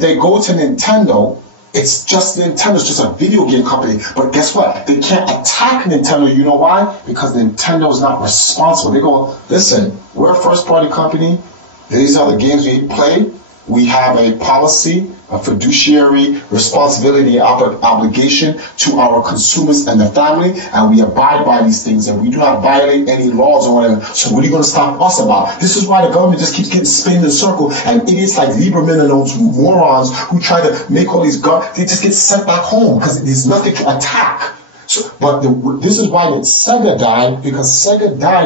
they go to Nintendo, it's just Nintendo's just a video game company. But guess what? They can't attack Nintendo. You know why? Because Nintendo is not responsible. They go, listen, we're a first-party company. These are the games we play. We have a policy, a fiduciary responsibility, obligation to our consumers and the family, and we abide by these things, and we do not violate any laws or whatever. So what are you going to stop us about? This is why the government just keeps getting spin in a circle, and idiots like Lieberman and those morons who try to make all these they just get sent back home because there's nothing to attack. So, but this is why Sega died,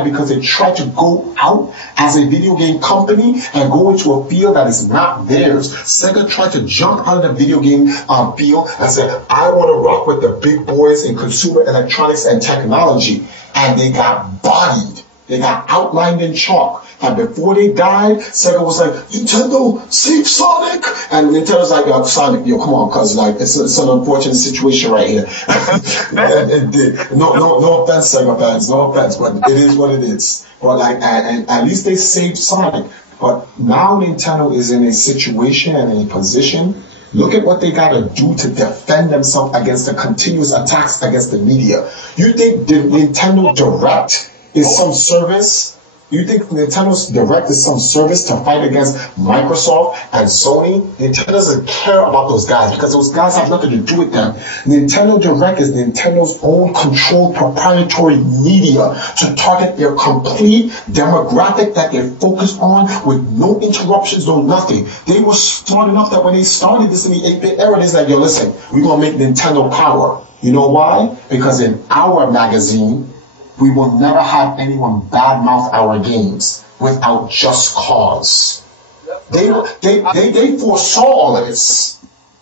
because they tried to go out as a video game company and go into a field that is not theirs. Sega tried to jump out of the video game field and say, I want to rock with the big boys in consumer electronics and technology. And they got bodied. They got outlined in chalk. And before they died, Sega was like, Nintendo, save Sonic. And Nintendo's like, Sonic, yo, come on, cuz, like, it's an unfortunate situation right here. No offense, Sega fans, no offense, but it is what it is. But like, and at least they saved Sonic. But now Nintendo is in a situation and in a position. Look at what they got to do to defend themselves against the continuous attacks against the media. You think the Nintendo Direct is some service? You think Nintendo's Direct is some service to fight against Microsoft and Sony? Nintendo doesn't care about those guys because those guys have nothing to do with them. Nintendo Direct is Nintendo's own controlled proprietary media to target their complete demographic that they're focused on with no interruptions, no nothing. They were smart enough that when they started this in the 8-bit era, they're like, yo, listen, we're going to make Nintendo power. You know why? Because in our magazine, we will never have anyone badmouth our games without just cause. They foresaw all of this.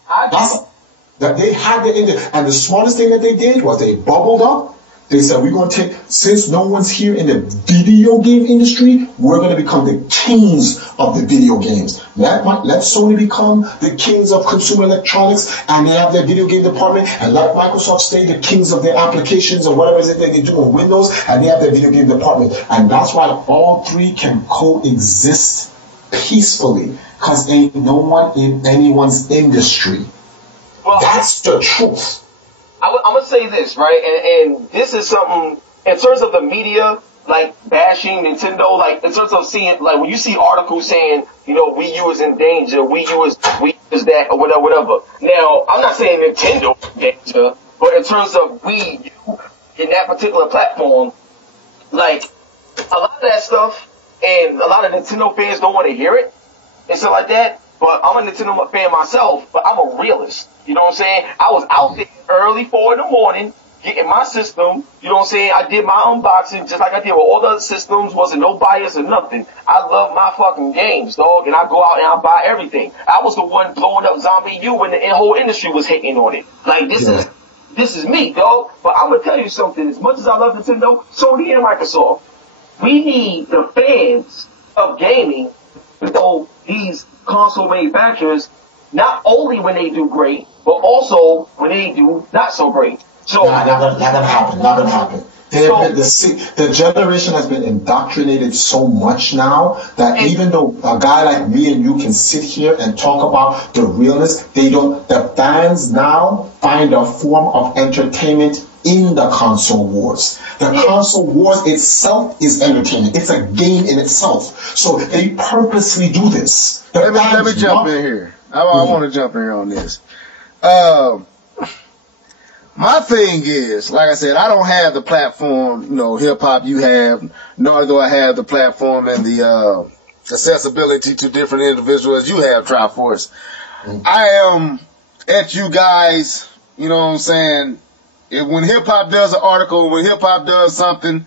That they had the end, and the smartest thing that they did was they bubbled up. They said, we're going to take, since no one's here in the video game industry, we're going to become the kings of the video games. Let Sony become the kings of consumer electronics, and they have their video game department, and let Microsoft stay the kings of their applications or whatever it is that they do on Windows, and they have their video game department. And that's why all three can coexist peacefully, because ain't no one in anyone's industry. Well, that's the truth. I'm gonna say this, right, and this is something in terms of the media, like bashing Nintendo, like in terms of seeing, like when you see articles saying, you know, Wii U is in danger, Wii U is that, or whatever. Now, I'm not saying Nintendo is in danger, but in terms of Wii U in that particular platform, like a lot of that stuff, and a lot of Nintendo fans don't want to hear it and stuff like that. But I'm a Nintendo fan myself, but I'm a realist. You know what I'm saying? I was out there early 4 in the morning, getting my system. You know what I'm saying? I did my unboxing just like I did with all the other systems. Wasn't no bias or nothing. I love my fucking games, dog, and I go out and I buy everything. I was the one blowing up Zombie U when the whole industry was hating on it. Like, this is me, dog. But I'm gonna tell you something. As much as I love Nintendo, Sony and Microsoft, we need the fans of gaming to know these console manufacturers, not only when they do great, but also when they do not so great. So not gonna happen. The generation has been indoctrinated so much now that even though a guy like me and you can sit here and talk about the realness, the fans now find a form of entertainment in the console wars. The console wars itself is entertaining. It's a game in itself. So they purposely do this. Let me jump in here. I want to jump in here on this. My thing is, like I said, I don't have the platform, you know, hip hop you have, nor do I have the platform and the accessibility to different individuals you have, TRIFORCE. I am at you guys, you know what I'm saying? When hip hop does an article, when hip hop does something,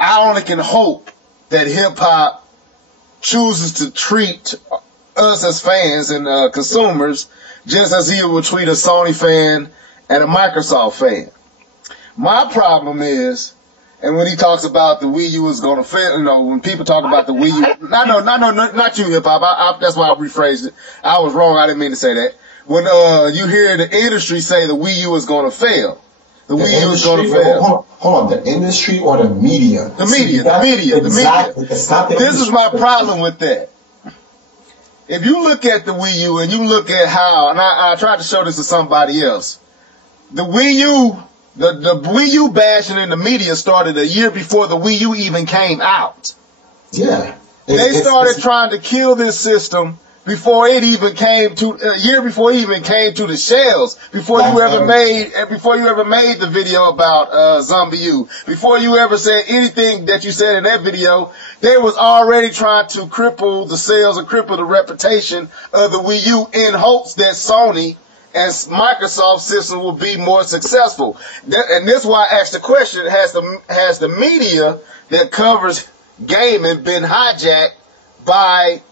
I only can hope that hip hop chooses to treat us as fans and consumers just as he would treat a Sony fan and a Microsoft fan. My problem is, and when he talks about the Wii U is going to fail, you know, when people talk about the Wii U, not you, hip hop. That's why I rephrased it. I was wrong. I didn't mean to say that. When you hear the industry say the Wii U is going to fail, the Wii U is going to fail. Hold on, the industry or the media? The media. This is my problem with that. If you look at the Wii U and you look at how, and I tried to show this to somebody else, the Wii U, the Wii U bashing in the media started a year before the Wii U even came out. Yeah. They started trying to kill this system before it even came to, a year before it even came to the shelves, before you ever made the video about Zombie U, before you ever said anything that you said in that video, they was already trying to cripple the sales and cripple the reputation of the Wii U in hopes that Sony and Microsoft system will be more successful. And this is why I asked the question, has the media that covers gaming been hijacked by,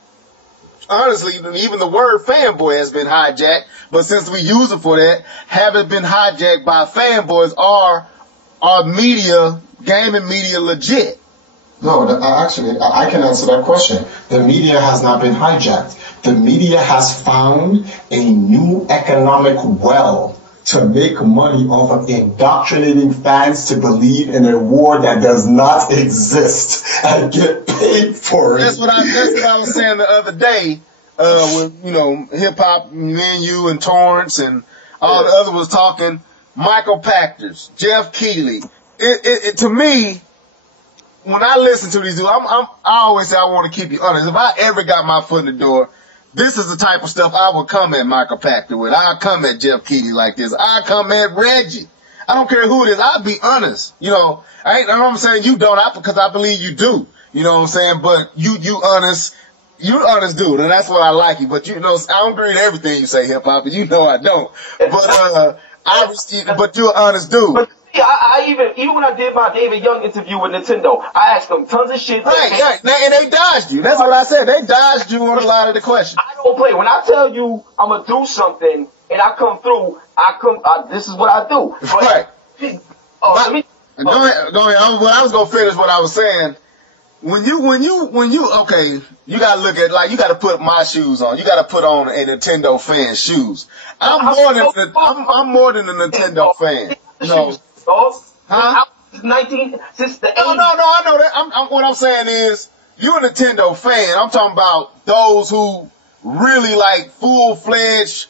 honestly, even the word fanboy has been hijacked, but since we use it for that, haven't been hijacked by fanboys, or are media, gaming media legit? No, actually, I can answer that question. The media has not been hijacked. The media has found a new economic well to make money off of indoctrinating fans to believe in a war that does not exist and get paid for it. That's what I was saying the other day, with, you know, hip hop, me and you and Torrance and all the other was talking, Michael Pachters, Jeff Keighley. To me, when I listen to these dudes, I always say I want to keep you honest. If I ever got my foot in the door, this is the type of stuff I would come at Michael Pachter with. I'd come at Jeff Keighley like this. I'd come at Reggie. I don't care who it is. I'd be honest. You know, I'm saying you don't, because I believe you do. You know what I'm saying? But you honest. You're honest dude, and that's why I like you. But you know, I don't agree with everything you say, hip hop, and you know I don't. But but you're an honest dude. But I even when I did my David Young interview with Nintendo, I asked them tons of shit. Right. And they dodged you. That's what I said. They dodged you on a lot of the questions. I don't play. When I tell you I'm gonna do something and I come through, this is what I do. But, right. Let me. Go ahead. I was gonna finish what I was saying. When you okay, you gotta look at, like, you gotta put my shoes on. You gotta put on a Nintendo fan's shoes. I'm more than a Nintendo fan. No. Huh? Since the 80s. No, I know that. What I'm saying is, you're a Nintendo fan. I'm talking about those who really like full-fledged,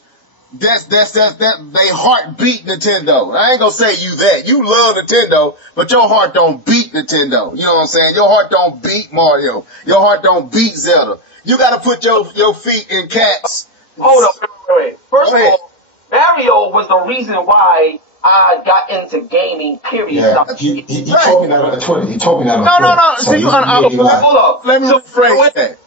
they heart beat Nintendo. I ain't gonna say you that. You love Nintendo, but your heart don't beat Nintendo. You know what I'm saying? Your heart don't beat Mario. Your heart don't beat Zelda. You gotta put your feet in cats. Hold up, wait. First of all, Mario was the reason why I got into gaming, period. Yeah, he told me that on Twitter. He told me that on Twitter. No. So hold up. Let me rephrase that.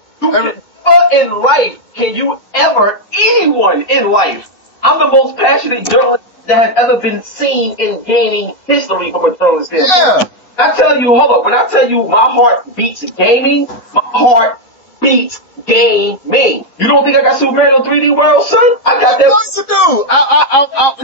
In life, can you ever, anyone in life, I'm the most passionate journalist that has ever been seen in gaming history from a journalist standpoint. Yeah. I tell you, hold up, when I tell you my heart beats gaming, my heart beats gaming. You don't think I got Super Mario 3D World, son? I got that. What to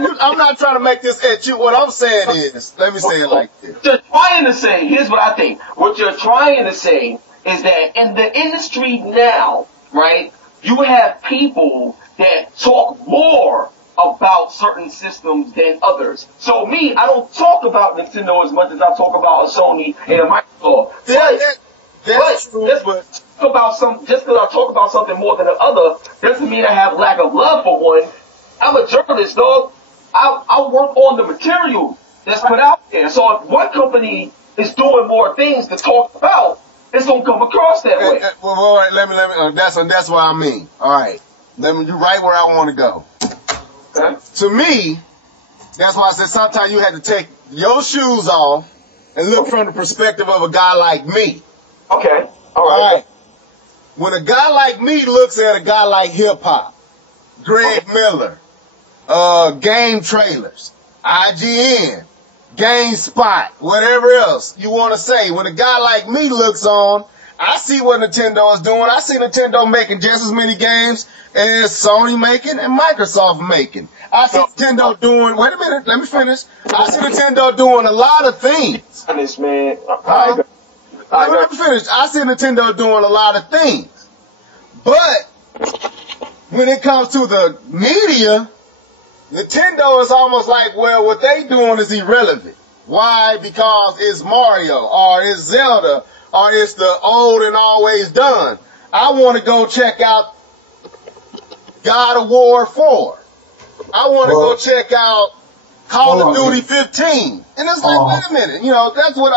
do? I'm not trying to make this at you. What I'm saying is, let me say it like this. What you're trying to say, here's what I think. What you're trying to say is that in the industry now, right, you have people that talk more about certain systems than others. So me, I don't talk about Nintendo as much as I talk about a Sony and a Microsoft. That's true, but just because I talk about something more than the other doesn't mean I have lack of love for one. I'm a journalist, dog. I work on the material that's put out there. So if one company is doing more things to talk about, it's gonna come across that way. Well, all right, let me. That's what I mean. All right, you right where I want to go. Okay. To me, that's why I said sometimes you have to take your shoes off and look from the perspective of a guy like me. Okay. All right. When a guy like me looks at a guy like hip hop, Greg Miller, Game Trailers, IGN, GameSpot, whatever else you want to say, when a guy like me looks on, I see what Nintendo is doing. I see Nintendo making just as many games as Sony making and Microsoft making. I see Nintendo doing, wait a minute, let me finish. I see Nintendo doing a lot of things. Honest, man. Let me finish. I see Nintendo doing a lot of things. But when it comes to the media, Nintendo is almost like, well, what they doing is irrelevant. Why? Because it's Mario, or it's Zelda, or it's the old and always done. I want to go check out God of War 4. I want to go check out Call of Duty 15. And it's like, wait a minute, you know, that's what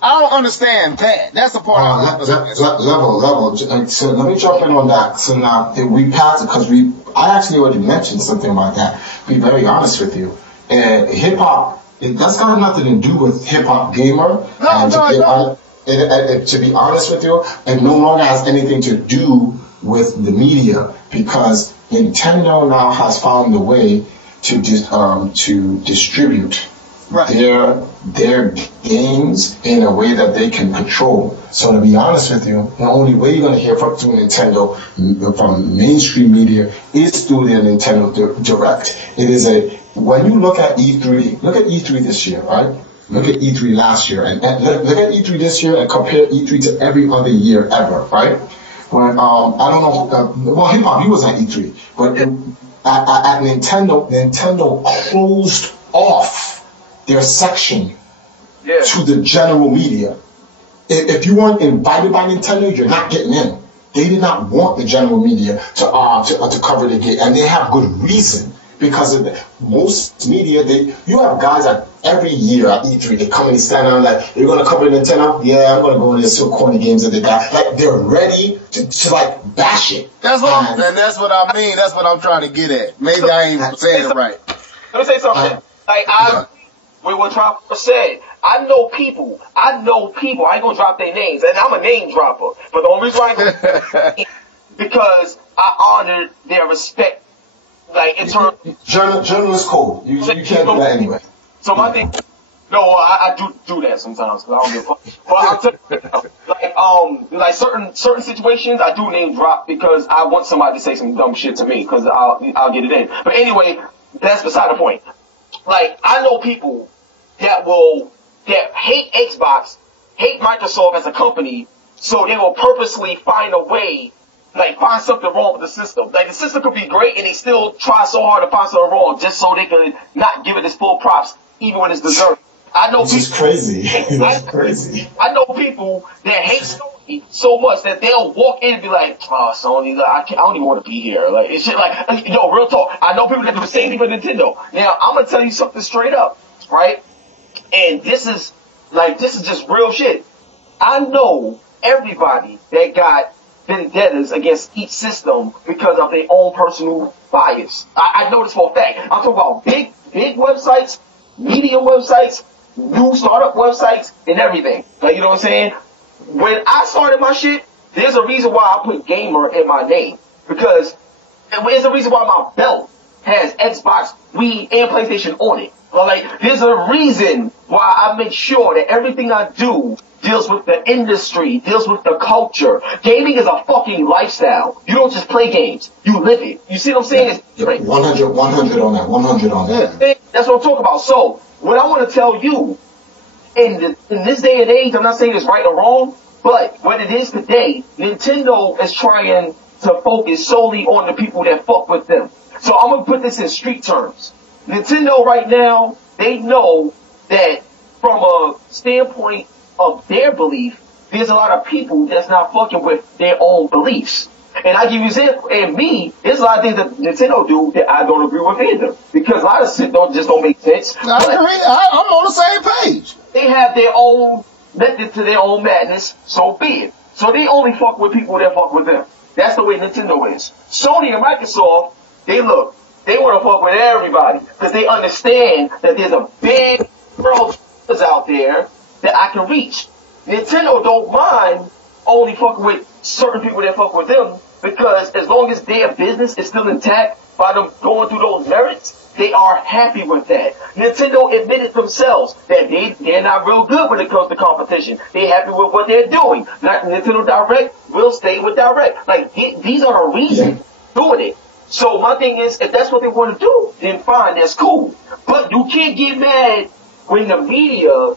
I don't understand that. That's the part I don't understand. Level. So let me jump in on that. So now we passed it because I actually already mentioned something about that. To be very honest with you, hip hop, that's got nothing to do with hip hop gamer. No. To be honest with you, it no longer has anything to do with the media because Nintendo now has found a way to distribute their games in a way that they can control. So to be honest with you, the only way you're going to hear from Nintendo from mainstream media is through their Nintendo Direct. It is when you look at E3 this year, right? Look at E3 last year, and look at E3 this year, and compare E3 to every other year ever, right? When I don't know, well, hip hop, he was at E3, but at Nintendo closed off their section to the general media. If you weren't invited by Nintendo, you're not getting in. They did not want the general media to cover the game, and they have good reason. Because most media, you have guys that every year at E3, they come and stand on like, you're going to cover the Nintendo? Yeah, I'm going to go into the so corny games that they got. Like, they're ready to like, bash it. That's what I mean. That's what I'm trying to get at. Maybe I ain't even saying it right. Let me say something. I agree with what TRIFORCE said. I know people. I ain't going to drop their names, and I'm a name dropper. But the only reason why I ain't because I honor their respect. Like, in terms journalist code. You can't do that anyway. So my thing, no, I do that sometimes because I don't give a fuck. But I'll tell you, like certain situations, I do name drop because I want somebody to say some dumb shit to me because I'll get it in. But anyway, that's beside the point. Like, I know people that hate Xbox, hate Microsoft as a company, so they will purposely find a way. Like, find something wrong with the system. Like, the system could be great, and they still try so hard to find something wrong just so they can not give it its full props, even when it's deserved. I know people. It's crazy. It's crazy. I know people that hate Sony so much that they'll walk in and be like, "Oh, Sony, I don't even want to be here." Like, it's shit. Like, yo, real talk. I know people that do the same thing for Nintendo. Now, I'm gonna tell you something straight up, right? And this is just real shit. I know everybody that got vendettas against each system because of their own personal bias. I know this for a fact. I'm talking about big websites, medium websites, new startup websites, and everything. Like, you know what I'm saying? When I started my shit, there's a reason why I put gamer in my name. Because there's a reason why my belt has Xbox, Wii, and PlayStation on it. Like, there's a reason why I make sure that everything I do deals with the industry, deals with the culture. Gaming is a fucking lifestyle. You don't just play games. You live it. You see what I'm saying? Yeah. 100 on that. 100 on that. Yeah. That's what I'm talking about. So, what I want to tell you, in this day and age, I'm not saying it's right or wrong, but what it is today, Nintendo is trying to focus solely on the people that fuck with them. So I'm going to put this in street terms. Nintendo right now, they know that from a standpoint of their belief, there's a lot of people that's not fucking with their own beliefs. And I give you an example, and me, there's a lot of things that Nintendo do that I don't agree with either. Because a lot of shit don't make sense. I agree. I'm on the same page. They have their own method to their own madness, so be it. So they only fuck with people that fuck with them. That's the way Nintendo is. Sony and Microsoft, they want to fuck with everybody. Because they understand that there's a big world out there that I can reach. Nintendo don't mind only fucking with certain people that fuck with them, because as long as their business is still intact by them going through those merits, they are happy with that. Nintendo admitted themselves that they're not real good when it comes to competition. They're happy with what they're doing. Like Nintendo Direct will stay with Direct. Like, these are the reasons doing it. So my thing is, if that's what they want to do, then fine, that's cool. But you can't get mad when the media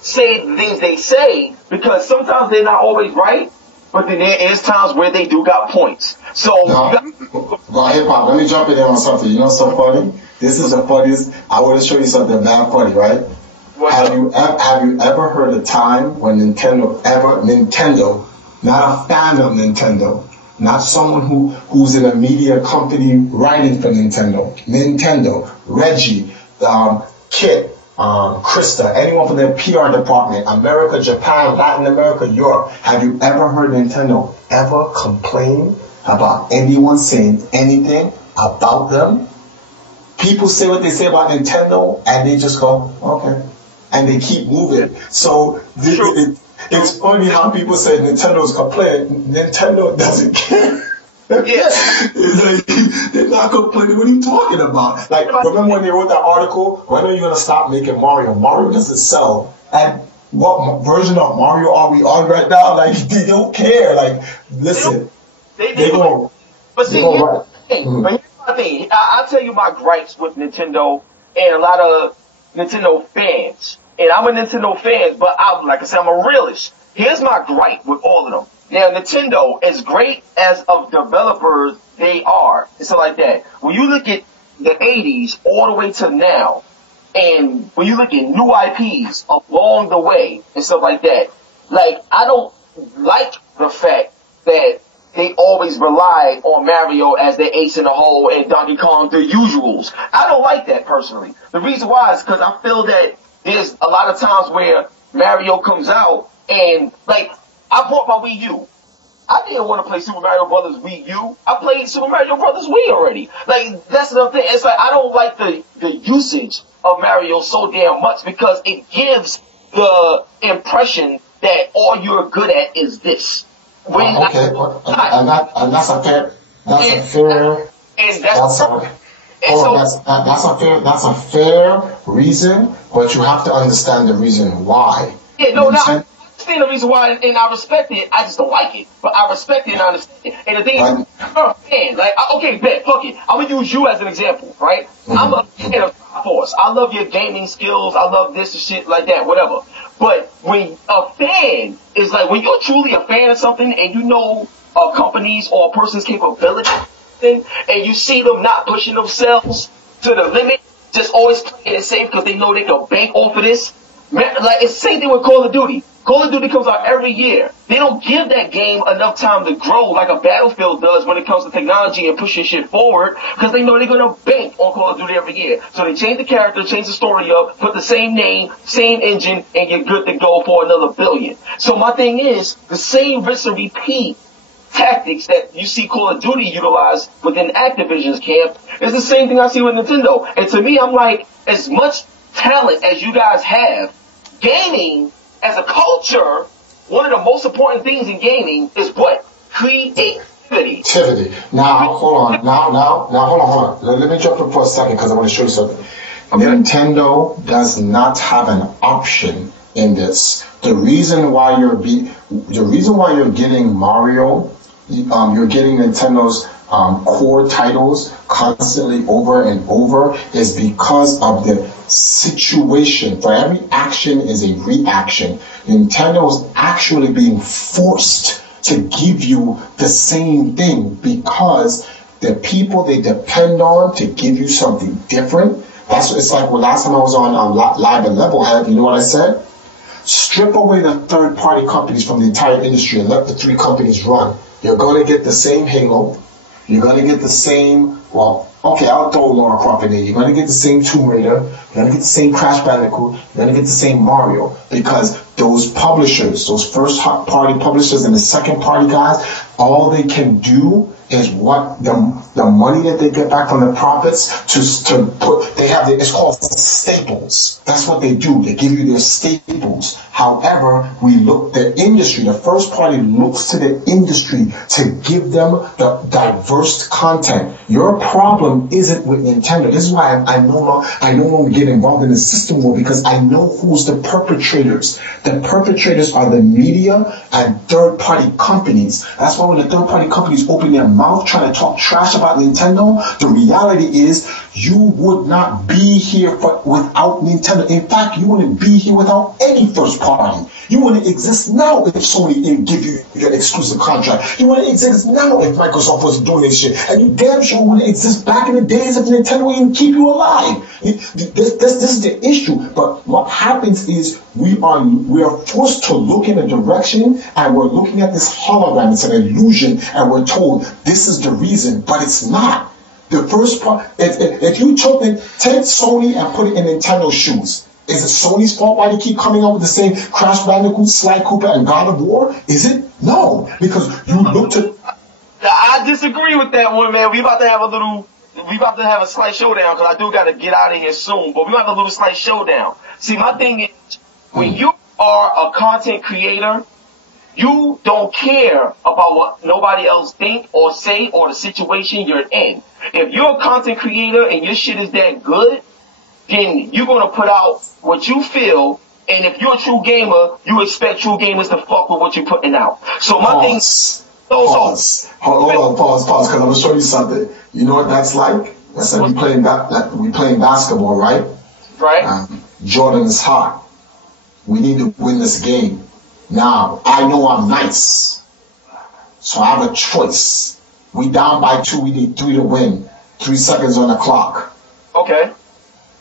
say the things they say, because sometimes they're not always right, but then there is times where they do got points. So, well, hip hop, let me jump in there on something. You know what's so funny? This is the funniest. I want to show you something mad funny, right? Have you ever heard a time when Nintendo, not a fan of Nintendo, not someone who's in a media company writing for Nintendo, Reggie, Kit, Krista, anyone from their PR department, America, Japan, Latin America, Europe, have you ever heard Nintendo ever complain about anyone saying anything about them? People say what they say about Nintendo, and they just go, okay, and they keep moving. So it's funny how people say Nintendo's complaining. Nintendo doesn't care. It's like, they're not complaining. What are you talking about? Like, remember when they wrote that article, when are you going to stop making Mario? Mario doesn't sell. And what version of Mario are we on right now? Like, they don't care. Like, listen, they go. But see, here's my thing. I'll tell you my gripes with Nintendo and a lot of Nintendo fans. and I'm a Nintendo fan, but like I said, I'm a realist. Here's my gripe with all of them. Now, Nintendo, as great as of developers they are, and stuff like that, when you look at the 80s all the way to now, and when you look at new IPs along the way and stuff like that, like, I don't like the fact that they always rely on Mario as the ace in the hole and Donkey Kong the usuals. I don't like that personally. The reason why is because I feel that there's a lot of times where Mario comes out and, like, I bought my Wii U. I didn't want to play Super Mario Brothers Wii U. I played Super Mario Brothers Wii already. Like, that's another thing. It's like, I don't like the usage of Mario so damn much because it gives the impression that all you're good at is this. When okay, that's a fair reason, but you have to understand the reason why. Yeah, no, I understand the reason why, and I respect it. I just don't like it, but I respect it and I understand it. And the thing is, you're a fan. Like, okay, bet, fuck it. I'm gonna use you as an example, right? I'm a fan of TRIFORCE. I love your gaming skills. I love this and shit like that, whatever. But when a fan is like, when you're truly a fan of something and you know a company's or a person's capability, and you see them not pushing themselves to the limit, just always playing it safe because they know they can bank off of this. Like, it's the same thing with Call of Duty. Call of Duty comes out every year. They don't give that game enough time to grow like a Battlefield does when it comes to technology and pushing shit forward because they know they're going to bank on Call of Duty every year. So they change the character, change the story up, put the same name, same engine, and you're good to go for another billion. So my thing is, the same rinse and repeat tactics that you see Call of Duty utilize within Activision's camp is the same thing I see with Nintendo. And to me, I'm like, as much talent as you guys have, gaming as a culture, one of the most important things in gaming is what? Creativity. Now, hold on. Now, hold on. Let me jump in for a second because I want to show you something. Okay. Nintendo does not have an option in this. The reason why you're getting Mario, you're getting Nintendo's core titles constantly over and over is because of the situation. For every action is a reaction. Nintendo is actually being forced to give you the same thing because the people they depend on to give you something different. That's what it's like. Well, last time I was on Live and Levelhead, you know what I said? Strip away the third-party companies from the entire industry and let the three companies run. You're going to get the same Halo. You're going to get the same, well, okay, I'll throw Lara Croft in there. You're going to get the same Tomb Raider. You're going to get the same Crash Bandicoot. You're going to get the same Mario. Because those publishers, those first-party publishers and the second-party guys, all they can do is what the money that they get back from the profits to put, they have it's called staples. That's what they do. They give you their staples. However, the industry, the first party looks to the industry to give them the diverse content. Your problem isn't with Nintendo. This is why I no longer get involved in the system war because I know who's the perpetrators. The perpetrators are the media and third-party companies. That's why when the third-party companies open their mouth trying to talk trash about Nintendo, the reality is you would not be here without Nintendo. In fact, you wouldn't be here without any first party. You wouldn't exist now if Sony didn't give you your exclusive contract. You wouldn't exist now if Microsoft wasn't doing this shit. And you damn sure wouldn't exist back in the days if Nintendo didn't keep you alive. This is the issue. But what happens is we are forced to look in a direction and we're looking at this hologram. It's an illusion and we're told this is the reason, but it's not. The first part, if you take Sony and put it in Nintendo's shoes, is it Sony's fault why they keep coming up with the same Crash Bandicoot, Sly Cooper, and God of War? Is it? No, because you looked at. I disagree with that one, man. We about to have a slight showdown because I do got to get out of here soon. But we about to have a little slight showdown. See, my thing is, when you are a content creator, you don't care about what nobody else think or say or the situation you're in. If you're a content creator and your shit is that good, then you're going to put out what you feel, and if you're a true gamer, you expect true gamers to fuck with what you're putting out. So my thing... Pause, because I'm going to show you something. You know what that's like? Let's say we playing basketball, right? Right. Jordan is hot. We need to win this game. Now, I know I'm nice, so I have a choice. We down by 2, we need 3 to win. 3 seconds on the clock. Okay.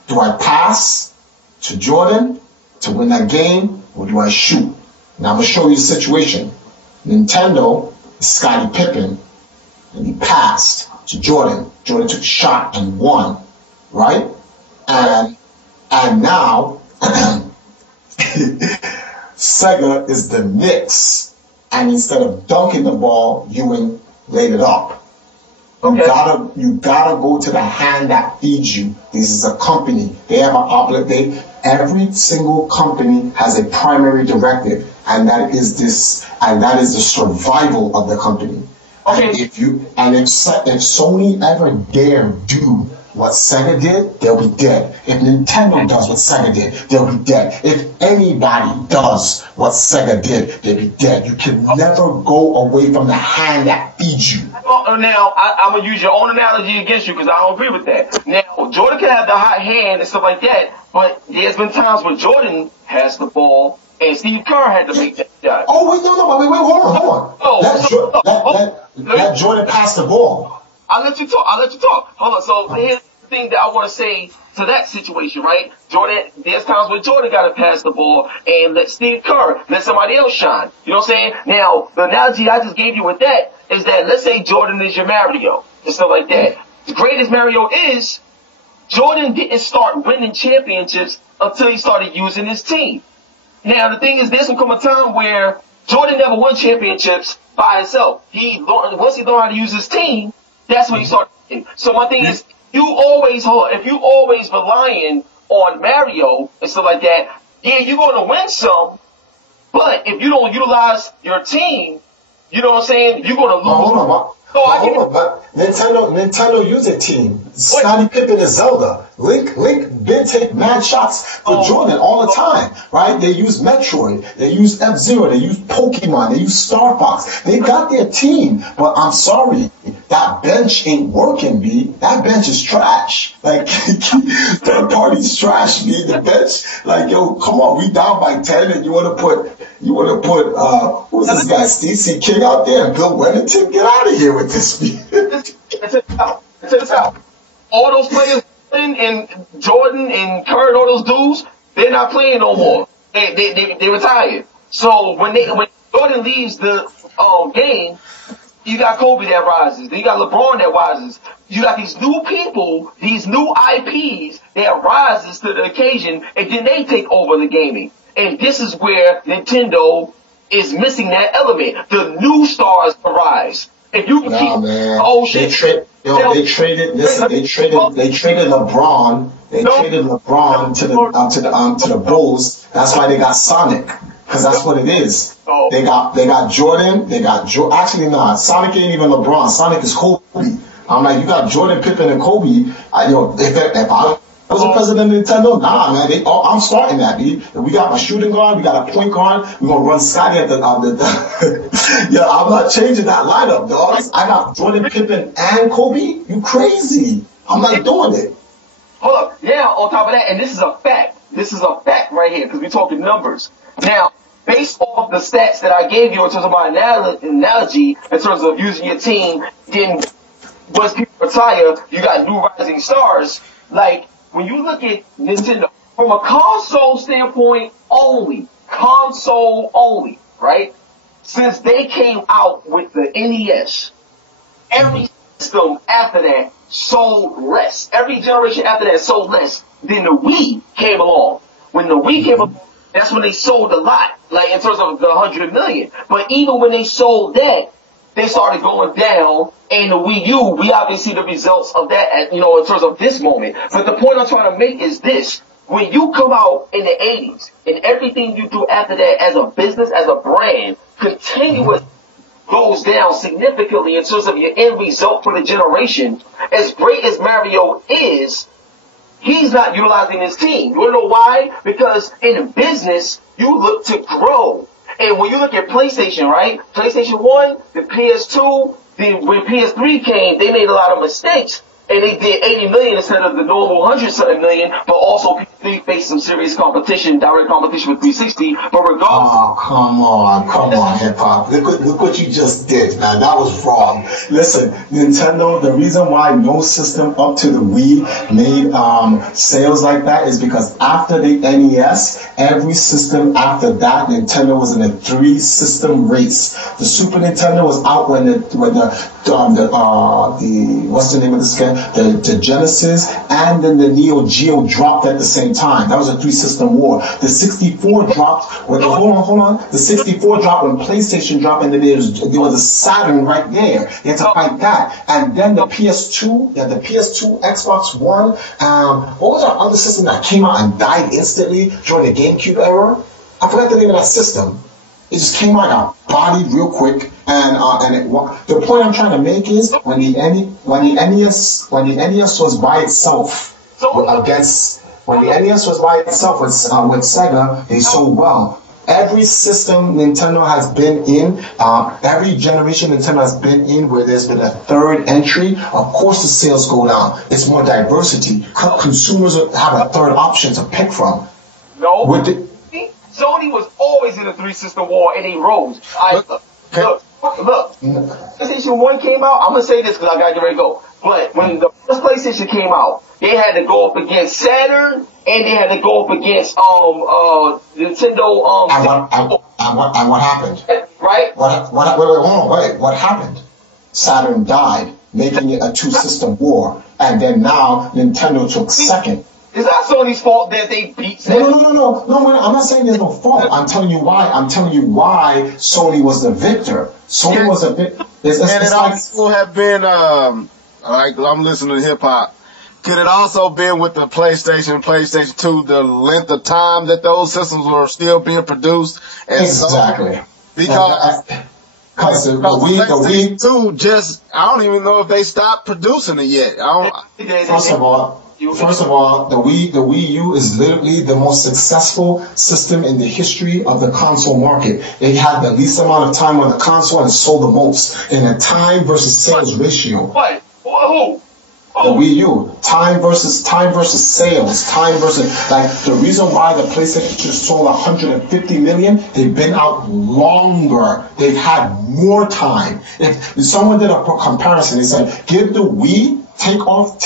Do I pass to Jordan to win that game, or do I shoot? Now, I'm going to show you the situation. Nintendo is Scottie Pippen, and he passed to Jordan. Jordan took a shot and won, right? And now, Sega is the Knicks, and instead of dunking the ball, Ewing laid it up. Okay. You gotta go to the hand that feeds you. This is a company. They have an obligation. Every single company has a primary directive, and that is the survival of the company. Okay. And if Sony ever dare do what Sega did, they'll be dead. If Nintendo does what Sega did, they'll be dead. If anybody does what Sega did, they'll be dead. You can never go away from the hand that feeds you. Now, I'm going to use your own analogy against you because I don't agree with that. Now, Jordan can have the hot hand and stuff like that, but there's been times where Jordan has the ball and Steve Kerr had to make that shot. Oh, wait, wait, hold on. Let Jordan pass the ball. I'll let you talk. Hold on. So here's the thing that I want to say to that situation, right? Jordan, there's times where Jordan got to pass the ball and let Steve Kerr, let somebody else shine. You know what I'm saying? Now, the analogy I just gave you with that is that let's say Jordan is your Mario and stuff like that. The greatest Mario is, Jordan didn't start winning championships until he started using his team. Now, the thing is, there's going to come a time where Jordan never won championships by himself. Once he learned how to use his team, that's when he started winning. So my thing is, if you always relying on Mario and stuff like that, yeah, you're going to win some, but if you don't utilize your team, you know what I'm saying, you're going to lose. But Nintendo use a team. Scottie Pippen is Zelda. Link did take mad shots for Jordan all the time, right? They use Metroid, they use F-Zero, they use Pokemon, they use Star Fox. They got their team, but I'm sorry, that bench ain't working, B. That bench is trash. Like, third party's trash, B. The bench, like, yo, come on, we down by 10, and you wanna put who's this guy, Steve C. King out there, and Bill Wennington? Get out of here with this, B. Check this out. All those players and Jordan and Kerr and all those dudes, they're not playing no more. They retired. So when Jordan leaves the game, you got Kobe that rises. Then you got LeBron that rises. You got these new people, these new IPs that rises to the occasion, and then they take over the gaming. And this is where Nintendo is missing that element. The new stars arise. If you can keep, man. oh shit. They traded LeBron. They traded LeBron to the Bulls. That's why they got Sonic. Cause that's what it is. Oh. They got Jordan. Actually, nah. Sonic ain't even LeBron. Sonic is Kobe. I'm like, you got Jordan, Pippen, and Kobe. If I was the president of Nintendo, nah, man. I'm starting that, dude. We got my shooting guard. We got a point guard. We're gonna run Scotty at the yeah, I'm not changing that lineup, dog. I got Jordan, Pippen, and Kobe. You crazy? I'm not doing it. Hold up. Now, on top of that, and this is a fact. This is a fact right here because we're talking numbers. Now, based off the stats that I gave you in terms of my analogy, in terms of using your team, then once people retire, you got new rising stars. Like, when you look at Nintendo, from a console standpoint only, right? Since they came out with the NES, every system after that sold less. Every generation after that sold less. Then the Wii came along. When the Wii came along, that's when they sold a lot, like in terms of the 100 million. But even when they sold that, they started going down, and the Wii U, we obviously see the results of that, in terms of this moment. But the point I'm trying to make is this. When you come out in the 80s, and everything you do after that as a business, as a brand, continuous goes down significantly in terms of your end result for the generation. As great as Mario is, he's not utilizing his team. You wanna know why? Because in business, you look to grow. And when you look at PlayStation, right? PlayStation 1, the PS2, then when PS3 came, they made a lot of mistakes. and they did 80 million instead of the normal 100-something million, but also they faced some serious competition, direct competition with 360. But regardless. Oh, come on, hip hop. Look what you just did, man. That was wrong. Listen, Nintendo, the reason why no system up to the Wii made sales like that is because after the NES, every system after that, Nintendo was in a 3-system race. The Super Nintendo was out when the what's the name of this game? The Genesis and then the Neo Geo dropped at the same time. That was a 3-system war. The 64 dropped when hold on. The 64 dropped when PlayStation dropped, and then there was a Saturn right there. You had to fight that. And then the PS2, the PS2, Xbox One, what was our other system that came out and died instantly during the GameCube era? I forgot the name of that system. It just came out and bodied real quick, the point I'm trying to make is when the NES was by itself with Sega, they sold well. Every system Nintendo has been in, every generation Nintendo has been in where there's been a third entry, of course the sales go down. It's more diversity. Consumers have a third option to pick from. No. Sony was always in a 3-system war, and they rose. Look. PlayStation 1 came out. I'm going to say this because I got to get ready to go. But when the first PlayStation came out, they had to go up against Saturn, and they had to go up against Nintendo. And what happened? Right? What happened? Saturn died, making it a 2-system war, and then now Nintendo took second. It's not Sony's fault that they beat Saturn. No, I'm not saying there's no fault. I'm telling you why Sony was the victor. Sony was a victor. And it also have been, like I'm listening to hip hop. Could it also been with the PlayStation 2, the length of time that those systems were still being produced? And exactly. Because the Wii 2 just, I don't even know if they stopped producing it yet. First of all, the Wii U is literally the most successful system in the history of the console market. It had the least amount of time on the console and sold the most in a time versus sales ratio. What? Who? The Wii U, time versus sales, like the reason why the PlayStation just sold 150 million, they've been out longer. They've had more time. If someone did a comparison, they said, give the Wii, take out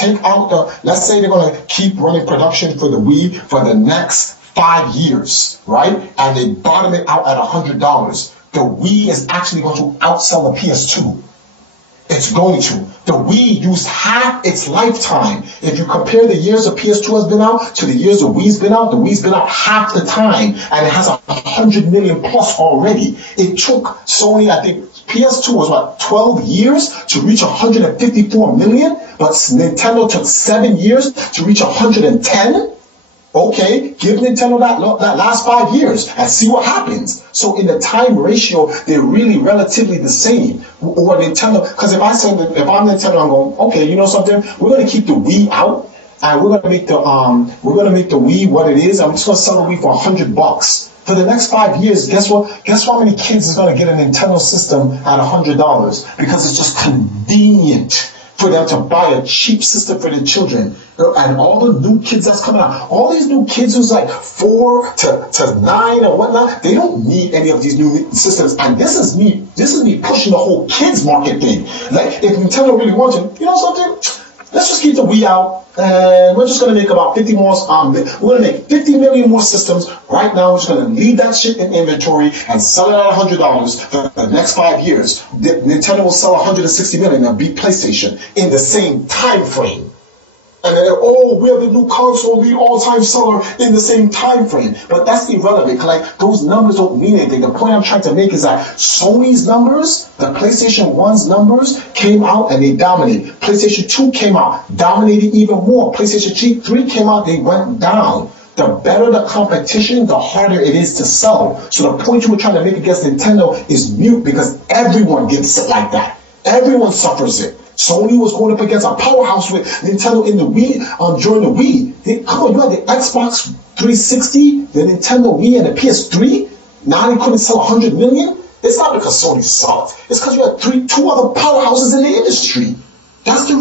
the, let's say they're going to keep running production for the Wii for the next 5 years, right? And they bottom it out at $100. The Wii is actually going to outsell the PS2. It's going to. The Wii used half its lifetime. If you compare the years the PS2 has been out to the years the Wii's been out, the Wii's been out half the time, and it has 100 million plus already. It took Sony, I think, PS2 was 12 years to reach 154 million, but Nintendo took 7 years to reach 110. Okay, give Nintendo that last 5 years and see what happens. So in the time ratio, they're really relatively the same. Or Nintendo, because if I'm Nintendo, I'm going, okay, you know something? We're going to keep the Wii out, and we're going to make the Wii what it is, and we're just going to sell the Wii for $100. For the next 5 years, guess what? Guess how many kids is going to get a Nintendo system at $100? Because it's just convenient for them to buy a cheap system for their children. And all the new kids that's coming out, all these new kids who's like 4 to 9 or whatnot, they don't need any of these new systems. And this is me pushing the whole kids market thing. Like, if Nintendo really wants it, you know something? Let's just keep the Wii out, and we're just going to make about 50 more, we're going to make 50 million more systems. Right now, we're just going to leave that shit in inventory and sell it at $100 for the next 5 years. Nintendo will sell 160 million and beat PlayStation in the same time frame. And then, we're the new console, the all-time seller in the same time frame. But that's irrelevant. Like, those numbers don't mean anything. The point I'm trying to make is that Sony's numbers, the PlayStation 1's numbers, came out and they dominated. PlayStation 2 came out, dominated even more. PlayStation 3 came out, they went down. The better the competition, the harder it is to sell. So the point you were trying to make against Nintendo is mute, because everyone gets it like that. Everyone suffers it. Sony was going up against a powerhouse with Nintendo in the Wii, during the Wii. Come on, you had the Xbox 360, the Nintendo Wii, and the PS3. Now they couldn't sell 100 million? It's not because Sony sucked. It's because you had two other powerhouses in the industry. That's the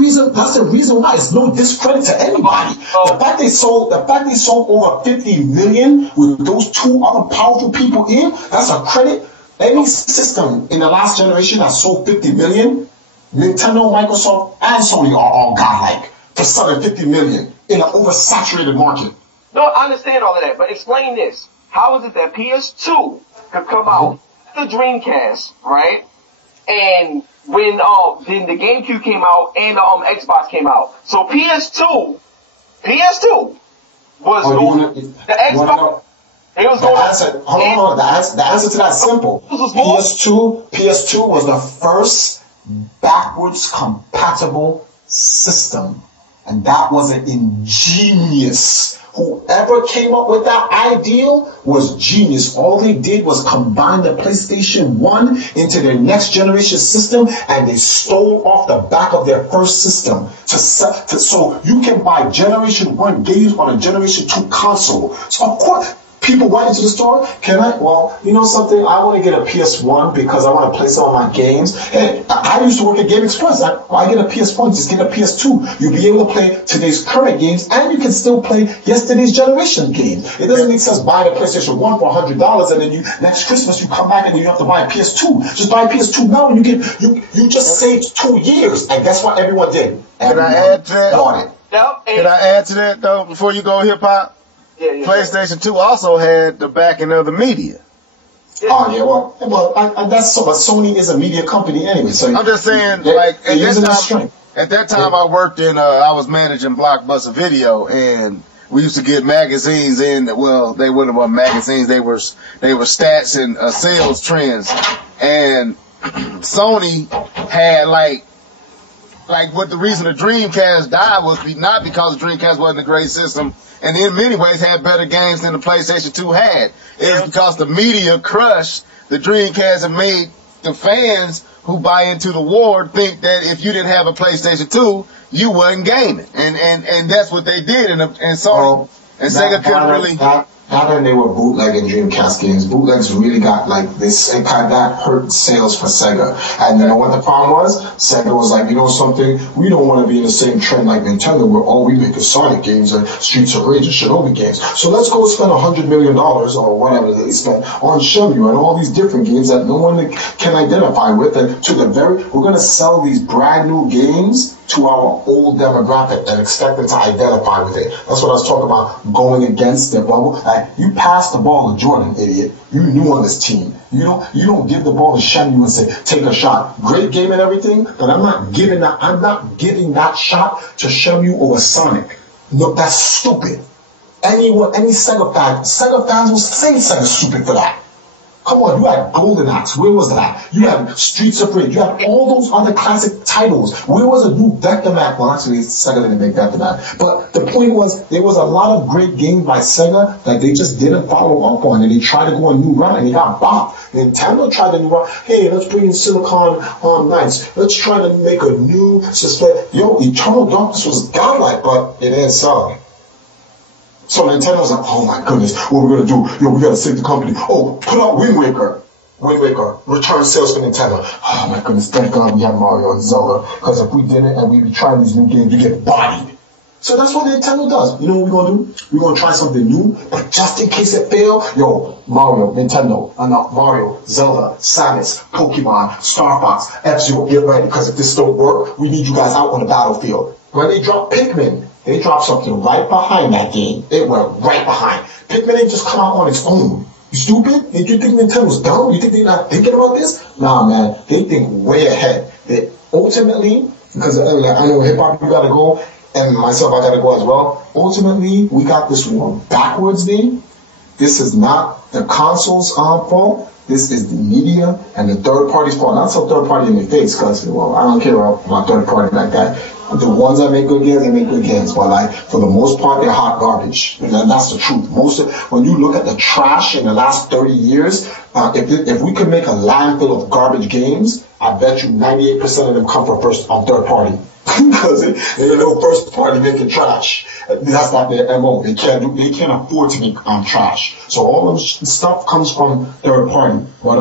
reason why. It's no discredit to anybody. The fact they sold over 50 million with those two other powerful people in, that's a credit. Any system in the last generation that sold 50 million, Nintendo, Microsoft, and Sony are all godlike for selling 50 million in an oversaturated market. No, I understand all of that, but explain this. How is it that PS2 could come out the Dreamcast, right? And when then the GameCube came out and the Xbox came out. So PS2 was the Xbox. It was going the answer to that is simple. PS2 was the first backwards compatible system, and that was an ingenious. Whoever came up with that ideal was genius. All they did was combine the PlayStation 1 into their next generation system, and they stole off the back of their first system so you can buy Generation 1 games on a Generation 2 console. So of course, people went into the store, well, you know something, I want to get a PS1 because I want to play some of my games. And I used to work at Game Express. I get a PS1, just get a PS2. You'll be able to play today's current games, and you can still play yesterday's generation games. It doesn't make sense buying a PlayStation 1 for $100, and then next Christmas you come back and you have to buy a PS2. Just buy a PS2 now, and you just saved 2 years. And guess what everyone did? Can I add to that? Can I add to that, though, before you go hip-hop? Yeah. PlayStation 2 also had the backing of the media. Oh yeah, well, that's so. But Sony is a media company anyway. So I'm just saying, at that time, I worked in. I was managing Blockbuster Video, and we used to get magazines in. Well, they weren't magazines. They were stats and sales trends, and Sony had like what the reason the Dreamcast died was not because the Dreamcast wasn't a great system, and in many ways had better games than the PlayStation 2 had. It was because the media crushed the Dreamcast and made the fans who buy into the war think that if you didn't have a PlayStation 2, you wasn't gaming. And that's what they did. And Sony and Sega couldn't really... Not that they were bootlegging Dreamcast games. Bootlegs really got like this, and that hurt sales for Sega. And you know what the problem was? Sega was like, you know something? We don't want to be in the same trend like Nintendo, where all we make is Sonic games and Streets of Rage and Shinobi games. So let's go spend $100 million or whatever they spent on Shenmue and all these different games that no one can identify with. And we're going to sell these brand new games to our old demographic and expect them to identify with it. That's what I was talking about, going against the bubble. Like, you passed the ball to Jordan, idiot. You new on this team. You don't give the ball to Shenmue and say, take a shot. Great game and everything, but I'm not giving that shot to Shenmue over Sonic. No, that's stupid. Any Sega fans will say Sega's stupid for that. Come on, you had Golden Axe. Where was that? You had Streets of Rage. You had all those other classic titles. Where was a new Vectorman? Well, actually, Sega didn't make Vectorman. But the point was, there was a lot of great games by Sega that they just didn't follow up on, and they tried to go a new route, and they got bopped. Nintendo tried the new route. Hey, let's bring in Silicon Knights. Let's try to make a new suspense. Eternal Darkness was godlike, but it didn't sell. So Nintendo's like, oh my goodness, what are we gonna do? We gotta save the company. Oh, put out Wind Waker. Return sales for Nintendo. Oh my goodness, thank God we have Mario and Zelda. Because if we didn't and we be trying these new games, we get bodied. So that's what Nintendo does. You know what we're gonna do? We're gonna try something new, but just in case it fails, Mario, Zelda, Samus, Pokemon, Star Fox, F-Zero, get ready. Because if this don't work, we need you guys out on the battlefield. When they drop Pikmin, they dropped something right behind that game. It went right behind. Pikmin didn't just come out on its own. You stupid? Did you think Nintendo's dumb? You think they're not thinking about this? Nah, man. They think way ahead. They ultimately, because I know hip-hop, you gotta go, and myself, I gotta go as well. Ultimately, we got this war backwards, dude. This is not the console's fault. This is the media and the third party's fault. Not so third party in their face, because, I don't care about third party like that. The ones that make good games, they make good games. But for the most part, they're hot garbage. And that's the truth. When you look at the trash in the last 30 years, if we could make a landfill of garbage games, I bet you 98% of them come from third party. Because they know first party making trash. That's not their MO. They can't afford to make trash. So all of stuff comes from third party. But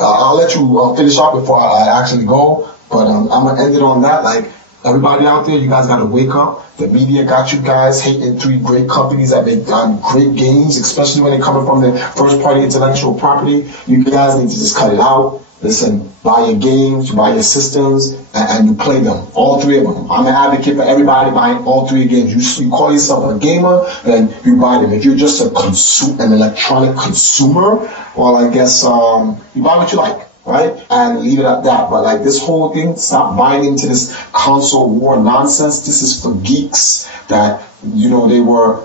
I'll let you finish up before I actually go. But I'm gonna end it on that. Like, everybody out there, you guys gotta wake up. The media got you guys hating 3 great companies that make great games, especially when they're coming from the first party intellectual property. You guys need to just cut it out. Listen, buy your games, buy your systems, and you play them. All 3 of them. I'm an advocate for everybody buying all 3 games. You call yourself a gamer, then you buy them. If you're just an electronic consumer, well, I guess you buy what you like, right? And leave it at that. But like this whole thing, stop buying into this console war nonsense. This is for geeks that, you know, they were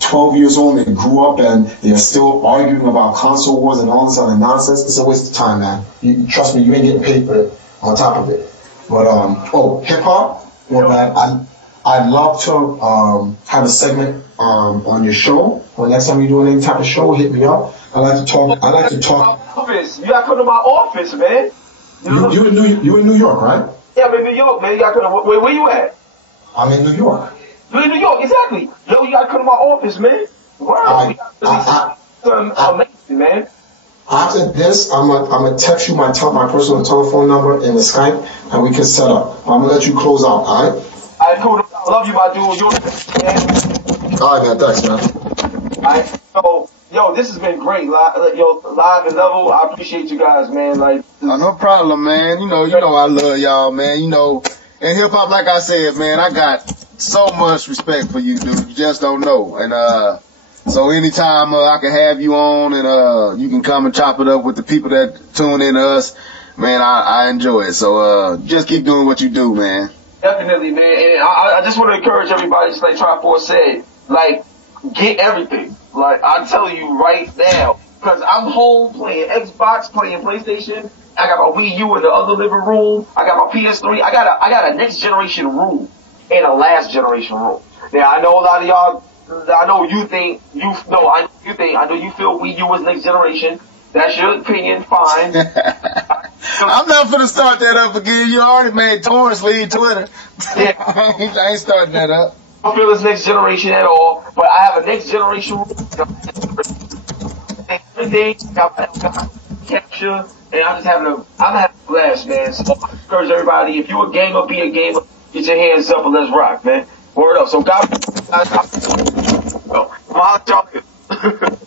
12 years old, they grew up, and they're still arguing about console wars and all this other nonsense. It's a waste of time, man. Trust me, you ain't getting paid for it on top of it. But hip hop. Well, man, I'd love to have a segment on your show. Well, next time you're doing any type of show, hit me up. I like to talk. Office. You gotta come to my office, man. You in New York, right? Yeah, I'm in New York, man. You gotta come to, where you at? I'm in New York. You're in New York, exactly. Yo, you gotta come to my office, man. Wow, amazing, man. After this, I'm gonna text you my personal telephone number in the Skype, and we can set up. I'm gonna let you close out, all right? All right, cool. I love you, my dude. You're all right, man. Thanks, man. All right, so, yo, this has been great. Live and Level. I appreciate you guys, man. Like, no problem, man. You know, I love y'all, man. You know, in hip hop, like I said, man, I got so much respect for you, dude. You just don't know. And so anytime I can have you on and you can come and chop it up with the people that tune in to us, man, I enjoy it. So just keep doing what you do, man. Definitely, man. And I just want to encourage everybody, just like TRIFORCE said, like, get everything. Like, I'm telling you right now, because I'm home playing Xbox, playing PlayStation. I got my Wii U in the other living room. I got my PS3. I got a next generation room and a last generation room. Now, I know a lot of y'all, I know you feel Wii U was next generation. That's your opinion, fine. I'm not finna start that up again. You already made Torrance leave Twitter. Yeah. I ain't starting that up. I don't feel it's next generation at all, but I have a next generation room. Everything, capture, and I'm having a blast, man. So I encourage everybody, if you're a gamer, be a gamer. Get your hands up and let's rock, man. Word up. So God,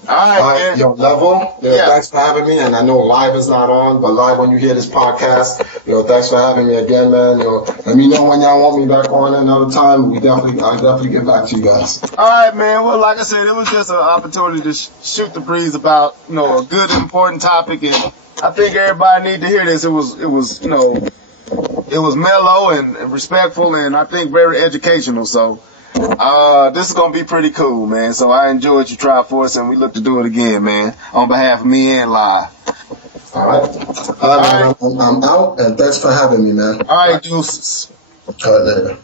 all right, yo, Level, thanks for having me. And I know Live is not on, but Live, when you hear this podcast, thanks for having me again, man. Let me know when y'all want me back on another time. I'll definitely get back to you guys. All right, man. Well, like I said, it was just an opportunity to shoot the breeze about, a good, important topic, and I think everybody need to hear this. It was mellow and respectful, and I think very educational. So. This is gonna be pretty cool, man. So I enjoyed you, TRIFORCE, and we look to do it again, man. On behalf of me and Live. All right. I'm out, and thanks for having me, man. All right, deuces. All right, later.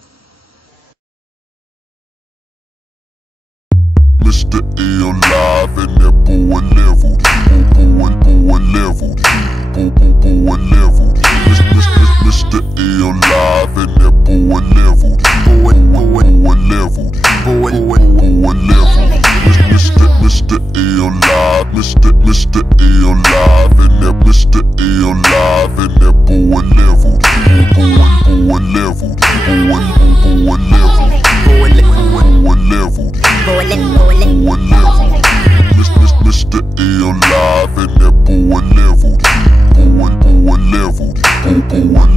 Mr. L live and that boy leveled. Boy leveled. Boy leveled. Mr. L live and that boy leveled. Boy leveled. Boy leveled. Mr. L live. Mr. L live and that Mr. L live and that boy leveled. Boy leveled. Boy leveled. Boy leveled. Mr. L live and that boy leveled. Boy leveled.